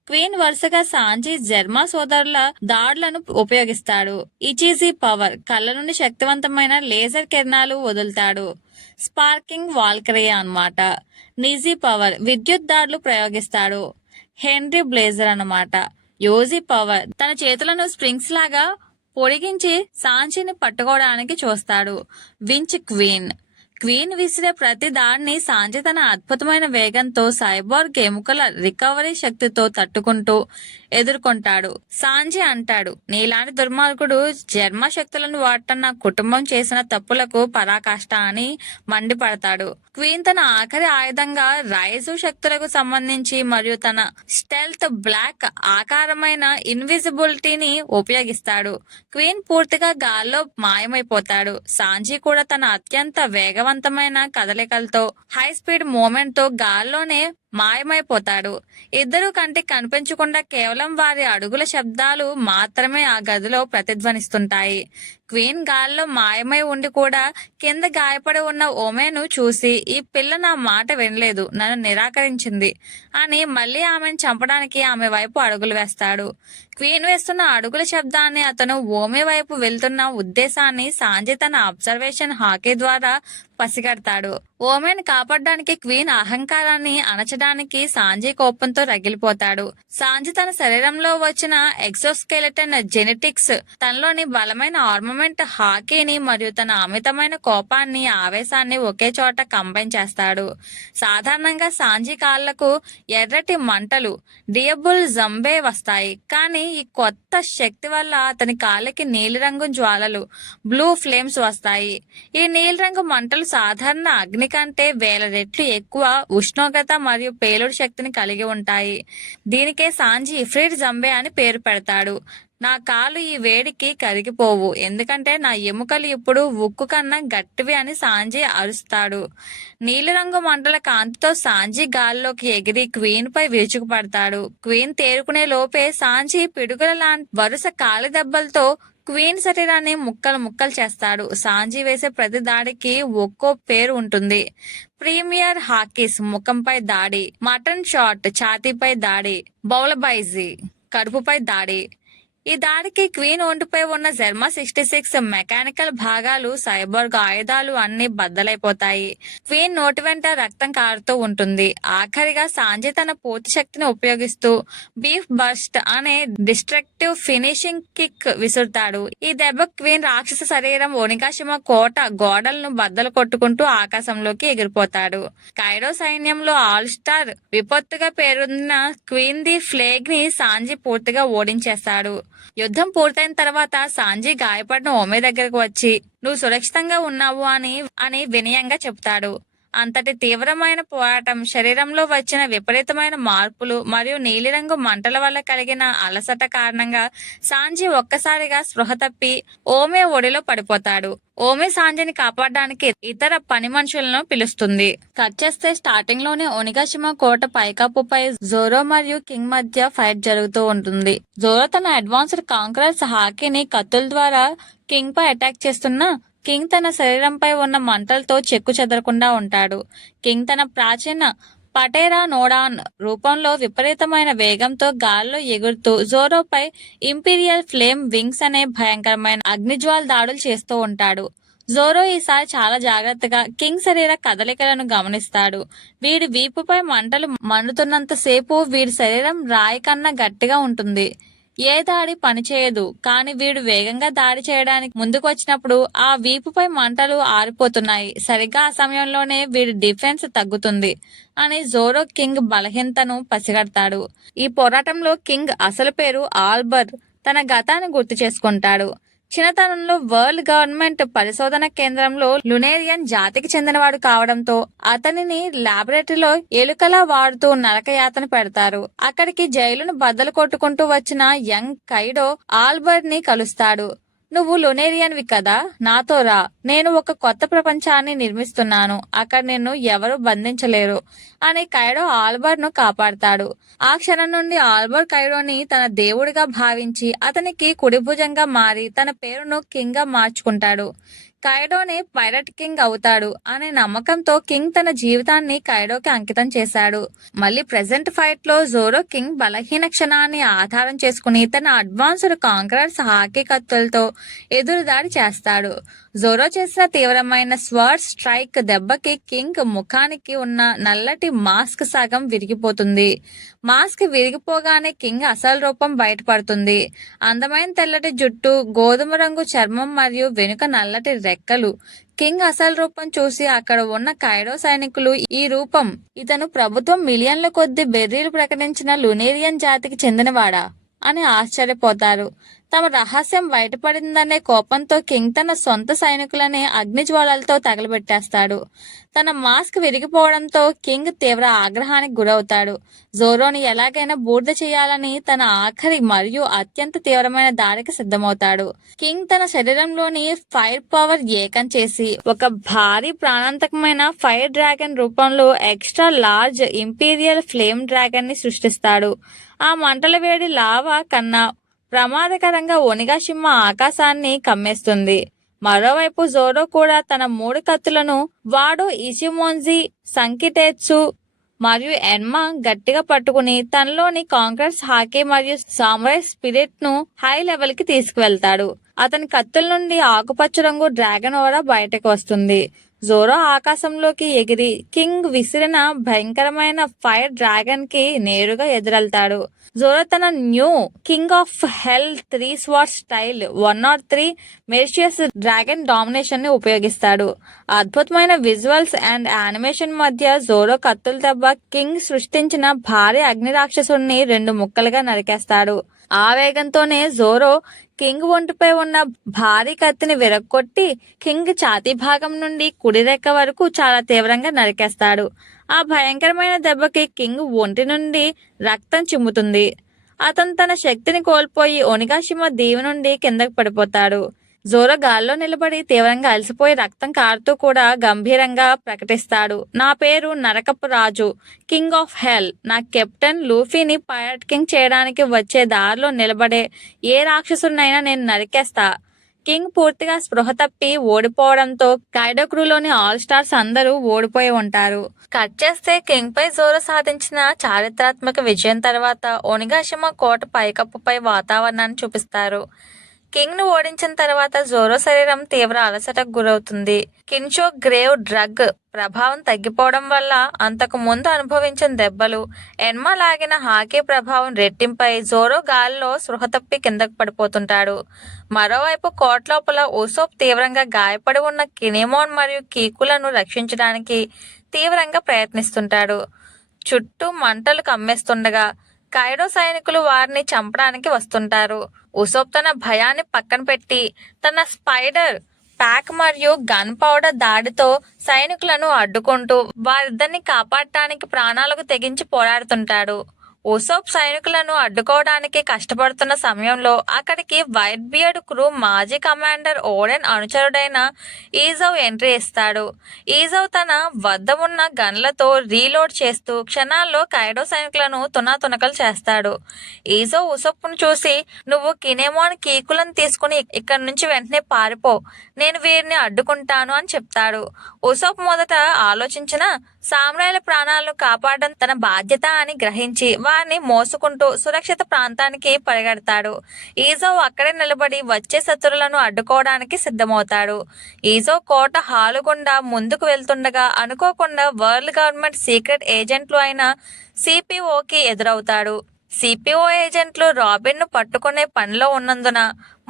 క్వీన్ వరుసగా సాంజీ జెర్మా సోదరుల దాడులను ఉపయోగిస్తాడు. ఇచీజీ పవర్, కళ్ళ నుండి శక్తివంతమైన లేజర్ కిరణాలు వదులుతాడు. స్పార్కింగ్ వాల్కరియా అన్నమాట. నిజీ పవర్, విద్యుత్ దాడులు ప్రయోగిస్తాడు. హెన్రీ బ్లేజర్ అన్నమాట. యోజీ పవర్, తన చేతులను స్ప్రింగ్స్ లాగా పొడిగించి సాంజీని పట్టుకోవడానికి చూస్తాడు. వించ్ క్వీన్, క్వీన్ విసిరే ప్రతి దాడిని సాంజి తన అద్భుతమైన వేగంతో సైబోర్గ్ ఎముకల రికవరీ శక్తితో తట్టుకుంటూ ఎదుర్కొంటాడు. సాంజి అంటాడు, నీలాంటి దుర్మార్గుడు జన్మ శక్తులను వాడటం నా కుటుంబం చేసిన తప్పులకు పరాకాష్ట అని మండిపడతాడు. క్వీన్ తన ఆఖరి ఆయుధంగా రైజు శక్తులకు సంబంధించి మరియు తన స్టెల్త్ బ్లాక్ ఆకారమైన ఇన్విజిబిలిటీని ఉపయోగిస్తాడు. క్వీన్ పూర్తిగా గాల్లో మాయమైపోతాడు. సాంజీ కూడా తన అత్యంత వేగవంతమైన కదలికలతో హై స్పీడ్ మూమెంట్ తో గాల్లోనే మాయమైపోతాడు. ఇద్దరు కంటికి కనిపించకుండా కేవలం వారి అడుగుల శబ్దాలు మాత్రమే ఆ గదిలో ప్రతిధ్వనిస్తుంటాయి. క్వీన్ గాల్లో మాయమై ఉండి కూడా కింద గాయపడి ఉన్న ఓమెను చూసి, ఈ పిల్ల నా మాట వినలేదు, నన్ను నిరాకరించింది అని మళ్ళీ ఆమెను చంపడానికి ఆమె వైపు అడుగులు వేస్తాడు. క్వీన్ వేస్తున్న అడుగుల శబ్దాన్ని, అతను ఓమె వైపు వెళ్తున్న ఉద్దేశాన్ని సాంజి తన అబ్జర్వేషన్ హాకీ ద్వారా పసిగడతాడు. ఓమెన్ కాపాడడానికి క్వీన్ అహంకారాన్ని అణచడానికి సాంజీ కోపంతో రగిలిపోతాడు. సాంజి తన శరీరంలో వచ్చిన ఎక్సోస్కెలెటన్ జెనెటిక్స్, తనలోని బలమైన ఆర్మమెంట్ హాకీని మరియు తన అమితమైన కోపాన్ని, ఆవేశాన్ని ఒకే చోట కంబైన్ చేస్తాడు. సాధారణంగా సాంజీ కాళ్లకు ఎర్రటి మంటలు, డియబుల్ జంబే వస్తాయి. కానీ ఈ కొత్త శక్తి వల్ల అతని కాళ్ళకి నీలిరంగు జ్వాలలు, బ్లూ ఫ్లేమ్స్ వస్తాయి. ఈ నీలిరంగు మంటలు సాధారణ అగ్ని కంటే 1000 రెట్లు ఎక్కువ ఉష్ణోగ్రత మరియు పేలుడు శక్తిని కలిగి ఉంటాయి. దీనికే సాంజి ఇఫ్రిట్ జంబే అని పేరు పెడతాడు. నా కాలు ఈ వేడికి కరిగిపోవు, ఎందుకంటే నా ఎముకలు ఇప్పుడు ఉక్కు కన్నా గట్టివి అని సాంజీ అరుస్తాడు. నీలిరంగు మంటల కాంతితో సాంజీ గాల్లోకి ఎగిరి క్వీన్ పై విరుచుకుపడతాడు. క్వీన్ తేరుకునే లోపే సాంజీ పిడుగుల లాంటి వరుస కాలి దెబ్బలతో క్వీన్ శరీరాన్ని ముక్కలు ముక్కలు చేస్తాడు. సాంజీ వేసే ప్రతి దాడికి ఒక్కో పేరు ఉంటుంది. ప్రీమియర్ హాకీస్ ముఖంపై దాడి, మటన్ షాట్ ఛాతీపై దాడి, బౌలబైజీ కడుపుపై దాడి. ఈ దాడికి క్వీన్ ఒంటిపై ఉన్న జెర్మా 66 మెకానికల్ భాగాలు, సైబోర్గ్ ఆయుధాలు అన్ని బద్దలైపోతాయి. క్వీన్ నోటి వెంట రక్తం కారుతూ ఉంటుంది. ఆఖరిగా సాంజి తన పూర్తి శక్తిని ఉపయోగిస్తూ బీఫ్ బర్స్ట్ అనే డిస్ట్రక్టివ్ ఫినిషింగ్ కిక్ విసురుతాడు. ఈ దెబ్బ క్వీన్ రాక్షస శరీరం ఒనిగాషిమా కోట గోడలను బద్దలు కొట్టుకుంటూ ఆకాశంలోకి ఎగిరిపోతాడు. కైడో సైన్యంలో ఆల్ స్టార్ విపత్తుగా పేరున్న క్వీన్ ది ఫ్లేగ్ ని సాంజి పూర్తిగా ఓడించేస్తాడు. యుద్ధం పూర్తయిన తర్వాత సాంజీ గాయపడిన ఓమే దగ్గరకు వచ్చి, నువ్వు సురక్షితంగా ఉన్నావు అని వినయంగా చెప్తాడు. అంతటి తీవ్రమైన పోరాటం, శరీరంలో వచ్చిన విపరీతమైన మార్పులు మరియు నీలిరంగు మంటల వల్ల కలిగిన అలసట కారణంగా సాంజీ ఒక్కసారిగా స్పృహ తప్పి ఓమే ఒడిలో పడిపోతాడు. ఓమే సాంజిని కాపాడడానికి ఇతర పని మనుషులను పిలుస్తుంది. కట్ చేస్తే స్టార్టింగ్ లోనే ఒనిగాషిమా కోట పైకప్పుపై జోరో మరియు కింగ్ మధ్య ఫైట్ జరుగుతూ ఉంటుంది. జోరో తన అడ్వాన్స్డ్ కాంకరర్స్ హాకీని కత్తుల ద్వారా కింగ్ పై అటాక్ చేస్తున్నా కింగ్ తన శరీరంపై ఉన్న మంటలతో చెక్కు చెదరకుండా ఉంటాడు. కింగ్ తన ప్రాచీన పటేరా నోడాన్ రూపంలో విపరీతమైన వేగంతో గాల్లో ఎగురుతూ జోరోపై ఇంపీరియల్ ఫ్లేమ్ వింగ్స్ అనే భయంకరమైన అగ్నిజ్వాల దాడులు చేస్తూ ఉంటాడు. జోరో ఈసారి చాలా జాగ్రత్తగా కింగ్ శరీర కదలికలను గమనిస్తాడు. వీడి వీపుపై మంటలు మండుతున్నంతసేపు వీడి శరీరం రాయి కన్నా గట్టిగా ఉంటుంది. ఏ దాడి పనిచేయదు, కానీ వీడు వేగంగా దాడి చేయడానికి ముందుకు వచ్చినప్పుడు ఆ వీపుపై మంటలు ఆరిపోతున్నాయి. సరిగ్గా ఆ సమయంలోనే వీడి డిఫెన్స్ తగ్గుతుంది అని జోరో కింగ్ బలహీనతను పసిగడతాడు. ఈ పోరాటంలో కింగ్ అసలు పేరు ఆల్బర్ తన గతాన్ని గుర్తు చేసుకుంటాడు. చిన్నతనంలో వరల్డ్ గవర్నమెంట్ పరిశోధన కేంద్రంలో లునేరియన్ జాతికి చెందినవాడు కావడంతో అతనిని లాబొరేటరీలో ఎలుకలా వాడుతూ నరకయాతన పెడతారు. అక్కడికి జైలును బద్దలు కొట్టుకుంటూ వచ్చిన యంగ్ కైడో ఆల్బర్ట్ ని కలుస్తాడు. నువ్వు లునేరియన్వి కదా, నాతో రా, నేను ఒక కొత్త ప్రపంచాన్ని నిర్మిస్తున్నాను, అక్కడ నిన్ను ఎవరు బంధించలేరు అని కైడో ఆల్బర్ట్ ను కాపాడతాడు. ఆ క్షణం నుండి ఆల్బర్ట్ కైడోని తన దేవుడిగా భావించి అతనికి కుడిభుజంగా మారి తన పేరును కింగ్ గా మార్చుకుంటాడు. కైడోని పైరట్ కింగ్ అవుతాడు అనే నమ్మకంతో కింగ్ తన జీవితాన్ని కైడోకి అంకితం చేశాడు. మళ్ళీ ప్రెసెంట్ ఫైట్ లో జోరో కింగ్ బలహీన క్షణాన్ని ఆధారం చేసుకుని తన అడ్వాన్స్డ్ కాంకరర్స్ హాకీ కత్తులతో ఎదురుదాడి చేస్తాడు. జోరో చేసిన తీవ్రమైన స్వర్డ్ స్ట్రైక్ దెబ్బకి కింగ్ ముఖానికి ఉన్న నల్లటి మాస్క్ సగం విరిగిపోతుంది. మాస్క్ విరిగిపోగానే కింగ్ అసలు రూపం బయటపడుతుంది. అందమైన తెల్లటి జుట్టు, గోధుమ రంగు చర్మం మరియు వెనుక నల్లటి రెక్కలు. కింగ్ అసలు రూపం చూసి అక్కడ ఉన్న కైడో సైనికులు ఈ రూపం, ఇతను ప్రభుత్వం మిలియన్ల కొద్ది బెర్రీలు ప్రకటించిన లునేరియన్ జాతికి చెందినవాడా అని ఆశ్చర్యపోతారు. తమ రహస్యం బయటపడిందనే కోపంతో కింగ్ తన సొంత సైనికులని అగ్నిజ్వాలలతో తగలబెట్టేస్తాడు. తన మాస్క్ విరిగిపోవడంతో కింగ్ తీవ్ర ఆగ్రహానికి గురవుతాడు. జోరోని ఎలాగైనా బూడిద చేయాలని తన ఆఖరి మరియు అత్యంత తీవ్రమైన దాడికి సిద్ధమవుతాడు. కింగ్ తన శరీరంలోని ఫైర్ పవర్ ఏకం చేసి ఒక భారీ ప్రాణాంతకమైన ఫైర్ డ్రాగన్ రూపంలో extra large imperial flame dragon ని సృష్టిస్తాడు. ఆ మంటల వేడి లావా కన్నా ప్రమాదకరంగా ఒనిగాషిమా ఆకాశాన్ని కమ్మేస్తుంది. మరోవైపు జోరో కూడా తన 3 కత్తులను వాడో ఇచిమోన్జి, సంకిటెత్సు మరియు ఎన్మా గట్టిగా పట్టుకుని తనలోని కాంకర్స్ హాకీ మరియు సామురై స్పిరిట్ ను హై లెవెల్ కి తీసుకువెళ్తాడు. అతని కత్తుల నుండి ఆకుపచ్చ రంగు డ్రాగన్ ఓరా బయటకు వస్తుంది. జోరో ఆకాశంలోకి ఎగిరి కింగ్ విసిరిన భయంకరమైన ఫైర్ డ్రాగన్ కి నేరుగా ఎదురెళ్తాడు. జోరో తన new king of hell 3 sword style 103 మెరిషియస్ డ్రాగన్ డామినేషన్ ని ఉపయోగిస్తాడు. అద్భుతమైన విజువల్స్ అండ్ యానిమేషన్ మధ్య జోరో కత్తుల దెబ్బ కింగ్ సృష్టించిన భారీ అగ్ని రాక్షసుడిని 2 ముక్కలుగా నరికేస్తాడు. ఆ వేగంతోనే జోరో కింగ్ ఒంటిపై ఉన్న భారీ కత్తిని విరగ్గొట్టి కింగ్ ఛాతీ భాగం నుండి కుడి రెక్క వరకు చాలా తీవ్రంగా నరికేస్తాడు. ఆ భయంకరమైన దెబ్బకి కింగ్ ఒంటి నుండి రక్తం చిమ్ముతుంది. అతను తన శక్తిని కోల్పోయి ఒనిగాషిమా దీవి నుండి కిందకు పడిపోతాడు. జోరో గాల్లో నిలబడి తీవ్రంగా అలసిపోయి రక్తం కారుతూ కూడా గంభీరంగా ప్రకటిస్తాడు, నా పేరు నరకపు రాజు, కింగ్ ఆఫ్ హెల్. నా కెప్టెన్ లూఫీని పైరట్ కింగ్ చేయడానికి వచ్చే దారిలో నిలబడే ఏ రాక్షసుడినైనా నేను నరికేస్తా. కింగ్ పూర్తిగా స్పృహ తప్పి ఓడిపోవడంతో కైడో క్రూలోని ఆల్ స్టార్స్ అందరూ ఓడిపోయి ఉంటారు. కట్ చేస్తే కింగ్ పై జోరో సాధించిన చారిత్రాత్మక విజయం తర్వాత ఒనిగాషిమా కోట పైకప్పుపై వాతావరణాన్ని చూపిస్తారు. కింగ్ ను ఓడించిన తర్వాత జోరో శరీరం తీవ్ర అలసటకు గురవుతుంది. కిన్షో గ్రేవ్ డ్రగ్ ప్రభావం తగ్గిపోవడం వల్ల అంతకు ముందు అనుభవించిన దెబ్బలు, ఎన్మా లాగిన హాకీ ప్రభావం రెట్టింపై జోరో గాలిలో స్పృహ తప్పి కిందకు పడిపోతుంటాడు. మరోవైపు కోట లోపల ఉసోప్ తీవ్రంగా గాయపడి ఉన్న కినెమోన్ మరియు కీకులను రక్షించడానికి తీవ్రంగా ప్రయత్నిస్తుంటాడు. చుట్టూ మంటలు కమ్మేస్తుండగా కైడో సైనికులు వారిని చంపడానికి వస్తుంటారు. ఉసోప్ తన భయాన్ని పక్కన పెట్టి తన స్పైడర్ ప్యాక్ మరియు గన్ పౌడర్ దాడితో సైనికులను అడ్డుకుంటూ వారిద్దరిని కాపాడటానికి ప్రాణాలకు తెగించి పోరాడుతుంటాడు. ఉసోప్ సైనికులను అడ్డుకోవడానికి కష్టపడుతున్న సమయంలో అక్కడికి వైట్ బియర్డ్ క్రూ మాజీ కమాండర్ ఓడెన్ అనుచరుడైన ఈజవ్ ఎంట్రీ ఇస్తాడు. ఈజవ్ తన వద్ద ఉన్న గన్లతో రీలోడ్ చేస్తూ క్షణాల్లో కైడో సైనికులను తునాతునకలు చేస్తాడు. ఈజవ్ ఉసోప్ను చూసి, నువ్వు కినెమోన్ కీకులను తీసుకుని ఇక్కడి నుంచి వెంటనే పారిపో, నేను వీరిని అడ్డుకుంటాను అని చెప్తాడు. ఉసోప్ మొదట ఆలోచించిన సామ్రాయిల ప్రాణాలను కాపాడడం తన బాధ్యత అని గ్రహించి వారిని మోసుకుంటూ సురక్షిత ప్రాంతానికి పరిగెడతాడు. ఈజవ్ అక్కడే నిలబడి వచ్చే శత్రువులను అడ్డుకోవడానికి సిద్ధమవుతాడు. ఈజవ్ కోట హాలు గుండా ముందుకు వెళ్తుండగా అనుకోకుండా వరల్డ్ గవర్నమెంట్ సీక్రెట్ ఏజెంట్లు అయిన సిపిఓకి ఎదురవుతాడు. సిపిఓ ఏజెంట్లు రాబిన్ ను పట్టుకునే పనిలో ఉన్నందున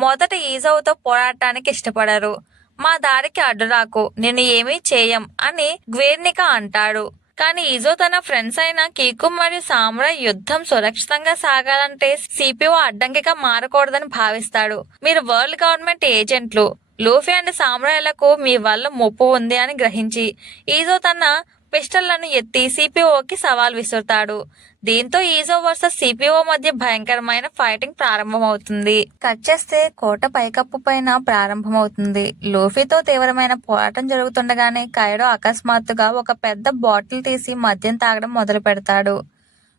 మొదట ఈజవ్తో పోరాటానికి ఇష్టపడరు. మా దారికి అడ్డురాకు, నేను ఏమీ చేయం అని గ్వేర్నికా అంటాడు. కానీ ఈజో తన ఫ్రెండ్స్ అయిన కీకు మరియు సామురాయ్ యుద్ధం సురక్షితంగా సాగాలంటే సిపిఓ అడ్డంకిగా మారకూడదని భావిస్తాడు. మీరు వరల్డ్ గవర్నమెంట్ ఏజెంట్లు, లూఫీ అండ్ సామురాయ్లకు మీ వల్ల ముప్పు ఉంది అని గ్రహించి ఈజో తన పిస్టళ్లను ఎత్తి సిపిఓకి సవాల్ విసురుతాడు. దీంతో ఈజో వర్సెస్ సిపిఓ మధ్య భయంకరమైన ఫైటింగ్ ప్రారంభమవుతుంది. కట్ చేస్తే కోట పైకప్పు పైన ప్రారంభమవుతుంది. లూఫీతో తీవ్రమైన పోరాటం జరుగుతుండగానే కైడో అకస్మాత్తుగా ఒక పెద్ద బాటిల్ తీసి మద్యం తాగడం మొదలు పెడతాడు.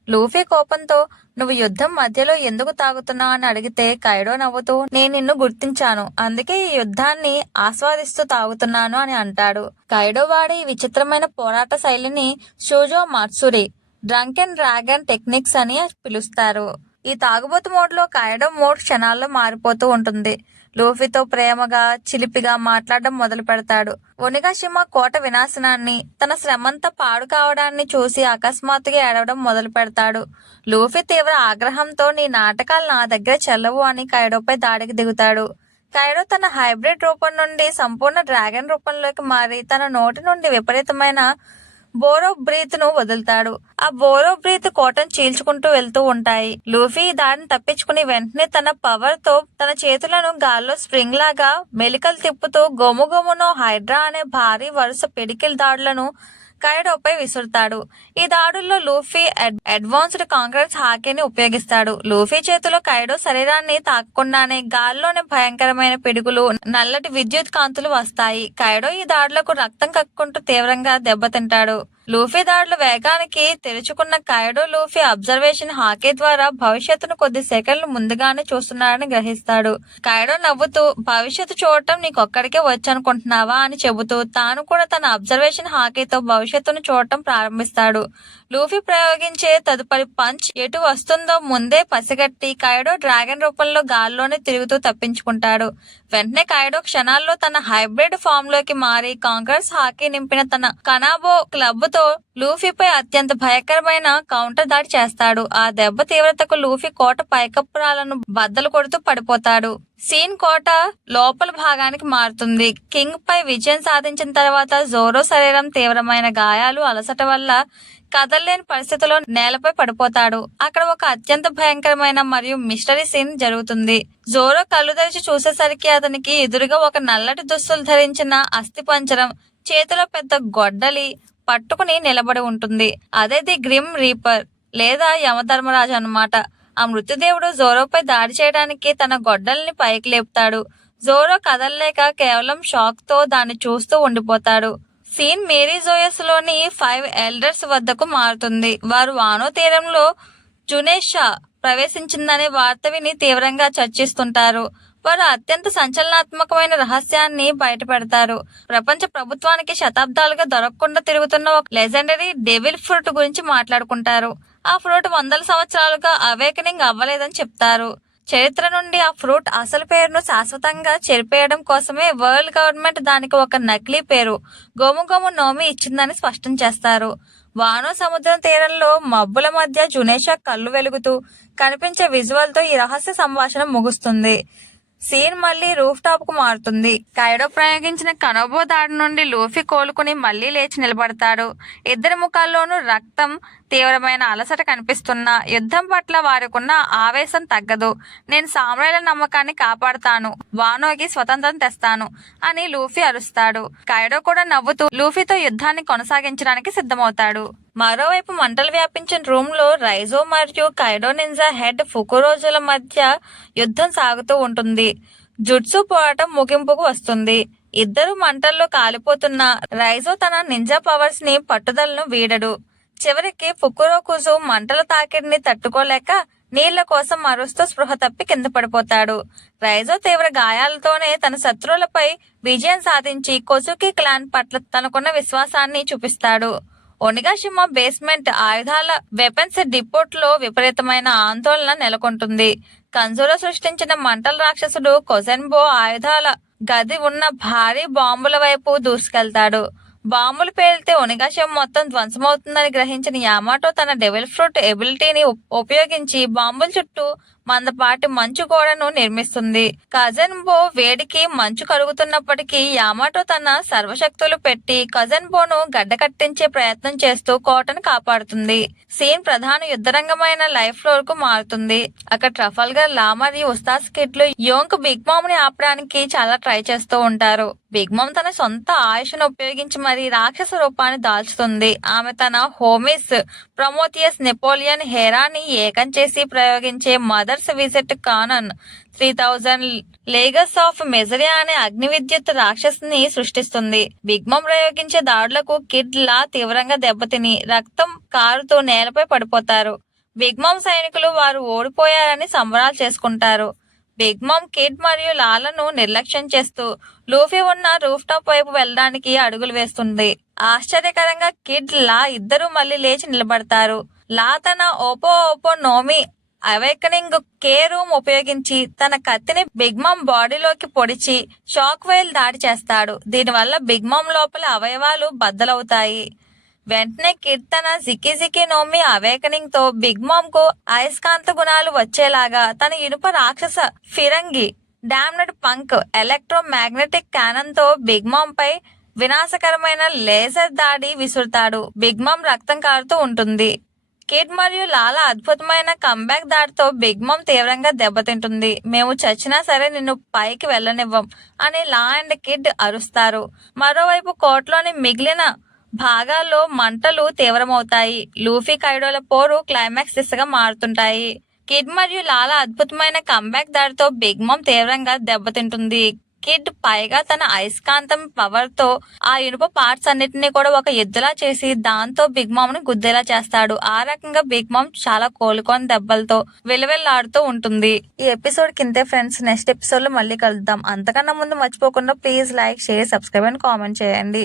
లూఫీ కోపంతో, నువ్వు యుద్ధం మధ్యలో ఎందుకు తాగుతున్నావు అని అడిగితే కైడో నవ్వుతూ, నేను నిన్ను గుర్తించాను, అందుకే ఈ యుద్ధాన్ని ఆస్వాదిస్తూ తాగుతున్నాను అని అంటాడు. కైడో వాడే ఈ విచిత్రమైన పోరాట శైలిని షూజో మాట్సురి డ్రంకెన్ డ్రాగన్ టెక్నిక్స్ అని పిలుస్తారు. ఈ తాగుబోతు మోడ్లో కైడో మూడ్ క్షణాల్లో మారిపోతూ ఉంటుంది. లూఫీతో ప్రేమగా, చిలిపిగా మాట్లాడడం మొదలు పెడతాడు. ఒనిగాషిమా కోట వినాశనాన్ని, తన శ్రమంతా పాడు కావడాన్ని చూసి అకస్మాత్తుగా ఏడవడం మొదలు పెడతాడు. లూఫీ తీవ్ర ఆగ్రహంతో నీ నాటకాలు నా దగ్గర చెల్లవు అని కైడోపై దాడికి దిగుతాడు. కైడో తన హైబ్రిడ్ రూపం నుండి సంపూర్ణ డ్రాగన్ రూపంలోకి మారి తన నోటి నుండి విపరీతమైన బోరో బ్రీత్ ను వదులుతాడు. ఆ బోరో బ్రీత్ కోటను చీల్చుకుంటూ వెళ్తూ ఉంటాయి. లూఫీ ఈ దాడిని తప్పించుకుని వెంటనే తన పవర్ తో తన చేతులను గాల్లో స్ప్రింగ్ లాగా మెలికలు తిప్పుతూ గోముగోమునో హైడ్రా అనే భారీ వరుస పిడికిల్ దాడులను కైడోపై విసురుతాడు. ఈ దాడుల్లో లూఫీ అడ్వాన్స్డ్ కాంక్రీట్ హాకీని ఉపయోగిస్తాడు. లూఫీ చేతిలో కైడో శరీరాన్ని తాకకుండానే గాల్లోని భయంకరమైన పిడుగులు, నల్లటి విద్యుత్ కాంతులు వస్తాయి. కైడో ఈ దాడులకు రక్తం కక్కుంటూ తీవ్రంగా దెబ్బతింటాడు. లూఫీ దాడుల వేగానికి తెరుచుకున్న కైడో లూఫీ అబ్జర్వేషన్ హాకీ ద్వారా భవిష్యత్తును కొద్ది సెకండ్లు ముందుగానే చూస్తున్నాడని గ్రహిస్తాడు. కైడో నవ్వుతూ, భవిష్యత్తు చూడటం నీకొక్కడికే వచ్చనుకుంటున్నావా అని చెబుతూ తాను కూడా తన అబ్జర్వేషన్ హాకీతో భవిష్యత్తును చూడటం ప్రారంభిస్తాడు. లూఫీ ప్రయోగించే తదుపరి పంచ్ ఎటు వస్తుందో ముందే పసిగట్టి కైడో డ్రాగన్ రూపంలో గాల్లోనే తిరుగుతూ తప్పించుకుంటాడు. వెంటనే కైడో క్షణాల్లో తన హైబ్రిడ్ ఫామ్ లోకి మారి కాంగ్రెస్ హాకీ నింపిన తన కనాబో క్లబ్ తో లూఫీపై అత్యంత భయంకరమైన కౌంటర్ దాడి చేస్తాడు. ఆ దెబ్బ తీవ్రతకు లూఫీ కోట పైకప్పురాలను బద్దలు కొడుతూ పడిపోతాడు. సీన్ కోట లోపల భాగానికి మారుతుంది. కింగ్ పై విజయం సాధించిన తర్వాత జోరో శరీరం తీవ్రమైన గాయాలు, అలసట వల్ల కదలలేని పరిస్థితిలో నేలపై పడిపోతాడు. అక్కడ ఒక అత్యంత భయంకరమైన మరియు మిస్టరీ సీన్ జరుగుతుంది. జోరో కళ్ళు తెరిచి చూసేసరికి అతనికి ఎదురుగా ఒక నల్లటి దుస్తులు ధరించిన అస్థిపంజరం, చేతిలో పెద్ద గొడ్డలి పట్టుకుని నిలబడి ఉంటుంది. అదే ది గ్రిమ్ రీపర్ లేదా యమధర్మరాజు అన్నమాట. ఆ మృత్యుదేవుడు జోరోపై దాడి చేయడానికి తన గొడ్డల్ని పైకి లేపుతాడు. జోరో కదలలేక కేవలం షాక్ తో దాన్ని చూస్తూ ఉండిపోతాడు. సీన్ మేరీ జోయస్ లోని 5 ఎల్డర్స్ వద్దకు మారుతుంది. వారు వానో తీరంలో జునేషా ప్రవేశించిందనే వార్త విని తీవ్రంగా చర్చిస్తుంటారు. వారు అత్యంత సంచలనాత్మకమైన రహస్యాన్ని బయటపెడతారు. ప్రపంచ ప్రభుత్వానికి శతాబ్దాలుగా దొరకకుండా తిరుగుతున్న ఒక లెజెండరీ డెవిల్ ఫ్రూట్ గురించి మాట్లాడుకుంటారు. ఆ ఫ్రూట్ వందల సంవత్సరాలుగా అవేకనింగ్ అవ్వలేదని చెప్తారు. చరిత్ర నుండి ఆ ఫ్రూట్ అసలు పేరును శాశ్వతంగా చెరిపేయడం కోసమే వరల్డ్ గవర్నమెంట్ దానికి ఒక నకిలీ పేరు గోము నోమి ఇచ్చిందని స్పష్టం చేస్తారు. వానో సముద్రం తీరంలో మబ్బుల మధ్య జునేషా కళ్ళు వెలుగుతూ కనిపించే విజువల్ తో ఈ రహస్య సంభాషణ ముగుస్తుంది. సీన్ మళ్లీ రూఫ్ టాప్ కు మారుతుంది. కైడో ప్రయోగించిన కనోబో దాడి నుండి లూఫీ కోలుకుని మళ్లీ లేచి నిలబడతాడు. ఇద్దరి ముఖాల్లోనూ రక్తం, తీవ్రమైన అలసట కనిపిస్తున్నా యుద్ధం పట్ల వారికున్న ఆవేశం తగ్గదు. నేను సామ్రాయిల నమ్మకాన్ని కాపాడుతాను, వానోకి స్వతంత్రం తెస్తాను అని లూఫీ అరుస్తాడు. కైడో కూడా నవ్వుతూ లూఫీతో యుద్ధాన్ని కొనసాగించడానికి సిద్ధమవుతాడు. మరోవైపు మంటలు వ్యాపించిన రూమ్ లో రైజో మరియు కైడో నింజా హెడ్ ఫుకురోజుల మధ్య యుద్ధం సాగుతూ ఉంటుంది. జుట్సు పోరాటం ముగింపుకు వస్తుంది. ఇద్దరు మంటల్లో కాలిపోతున్న రైజో తన నింజా పవర్స్ ని పట్టుదలను వీడడు. చివరికి ఫుకురోకుజు మంటల తాకిడిని తట్టుకోలేక నీళ్ల కోసం అరుస్తూ స్పృహ తప్పి కింద పడిపోతాడు. రైజో తీవ్ర గాయాలతోనే తన శత్రువులపై విజయం సాధించి కొజుకి క్లాన్ పట్ల తనకున్న విశ్వాసాన్ని చూపిస్తాడు. ఒనిగాషిమా బేస్మెంట్ ఆయుధాల వెపన్స్ డిపోట్ లో విపరీతమైన ఆందోళన నెలకొంటుంది. కంజూరో సృష్టించిన మంటల రాక్షసుడు కొజెన్బో ఆయుధాల గది ఉన్న భారీ బాంబుల వైపు దూసుకెళ్తాడు. బాంబులు పేలితే ఒనిగాషిమా మొత్తం ధ్వంసమవుతుందని గ్రహించిన యామాటో తన డెవిల్ ఫ్రూట్ ఎబిలిటీని ఉపయోగించి బాంబుల చుట్టూ మందపాటి మంచు గోడను నిర్మిస్తుంది. కజెన్బో వేడికి మంచు కరుగుతున్నప్పటికీ యామాటో తన సర్వశక్తులు పెట్టి కజెన్బోను గడ్డకట్టించే ప్రయత్నం చేస్తూ కోటను కాపాడుతుంది. సీన్ ప్రధాన యుద్ధరంగమైన లైఫ్ ఫ్లోర్ కు మారుతుంది. అక్కడ ట్రఫల్గర్ లా మరియు ఉస్తాస్ కిడ్లు యోంక్ బిగ్ మామ్ ని ఆపడానికి చాలా ట్రై చేస్తూ ఉంటారు. బిగ్ మామ్ తన సొంత ఆయుష్ను ఉపయోగించి మరి రాక్షస రూపాన్ని దాల్చుతుంది. ఆమె తన హోమిస్ ప్రమోతియస్ నెపోలియన్ హెరాని ఏకం చేసి ప్రయోగించే మదర్స్ విజిట్ కానన్ 3000 లేగస్ ఆఫ్ మెజరియా అనే అగ్ని విద్యుత్ రాక్షసుని సృష్టిస్తుంది. బిగ్ మామ్ ప్రయోగించే దాడులకు కిడ్ లా తీవ్రంగా దెబ్బతిని రక్తం కారుతూ నేలపై పడిపోతారు. బిగ్ మామ్ సైనికులు వారు ఓడిపోయారని సంబరాలు చేసుకుంటారు. బిగ్ మామ్ కిడ్ మరియు లాలను నిర్లక్ష్యం చేస్తూ లూఫీ ఉన్న రూఫ్ టాప్ వైపు వెళ్ళడానికి అడుగులు వేస్తుంది. ఆశ్చర్యకరంగా కిడ్ లా ఇద్దరు మళ్లీ లేచి నిలబడతారు. లా తన ఓపో నోమి అవేకనింగ్ కే రూమ్ ఉపయోగించి తన కత్తిని బిగ్ మామ్ బాడీలోకి పొడిచి షాక్ వేవ్ దాడి చేస్తాడు. దీనివల్ల బిగ్ మామ్ లోపల అవయవాలు బద్దలవుతాయి. వెంటనే కిడ్ తన జికి నోమి అవేకనింగ్ తో బిగ్ మామ్ కు అయస్కాంత గుణాలు వచ్చేలాగా తన ఇనుప రాక్షస ఫిరంగి డామ్నడ్ పంక్ ఎలక్ట్రో మ్యాగ్నెటిక్ క్యానన్ తో బిగ్ మామ్ పై వినాశకరమైన లేజర్ దాడి విసురుతాడు. బిగ్ మామ్ రక్తం కారుతూ ఉంటుంది. కిడ్ మరియు లాలా అద్భుతమైన కంబ్యాక్ దాడితో బిగ్ మామ్ తీవ్రంగా దెబ్బతింటుంది. మేము చచ్చినా సరే నిన్ను పైకి వెళ్ళనివ్వం అని లా అండ్ కిడ్ అరుస్తారు. మరోవైపు కోర్టులోని మిగిలిన భాగాల్లో మంటలు తీవ్రమవుతాయి. లూఫీ కైడోల పోరు క్లైమాక్స్ దిశగా మారుతుంటాయి. కిడ్ మరియు లాలా అద్భుతమైన కంబ్యాక్ దాడితో బిగ్ మామ్ తీవ్రంగా దెబ్బతింటుంది. కిడ్ పైగా తన అయస్కాంతం పవర్ తో ఆ ఇనుప పార్ట్స్ అన్నిటినీ కూడా ఒక ఎద్దులా చేసి దాంతో బిగ్ మామ్ ని గుద్దేలా చేస్తాడు. ఆ రకంగా బిగ్ మామ్ చాలా కోలుకొని దెబ్బలతో విలువెల్లాడుతూ ఉంటుంది. ఈ ఎపిసోడ్ కిందే ఫ్రెండ్స్. నెక్స్ట్ ఎపిసోడ్ లో మళ్ళీ కలుద్దాం. అంతకన్నా ముందు మర్చిపోకుండా please like, share, subscribe and comment చేయండి.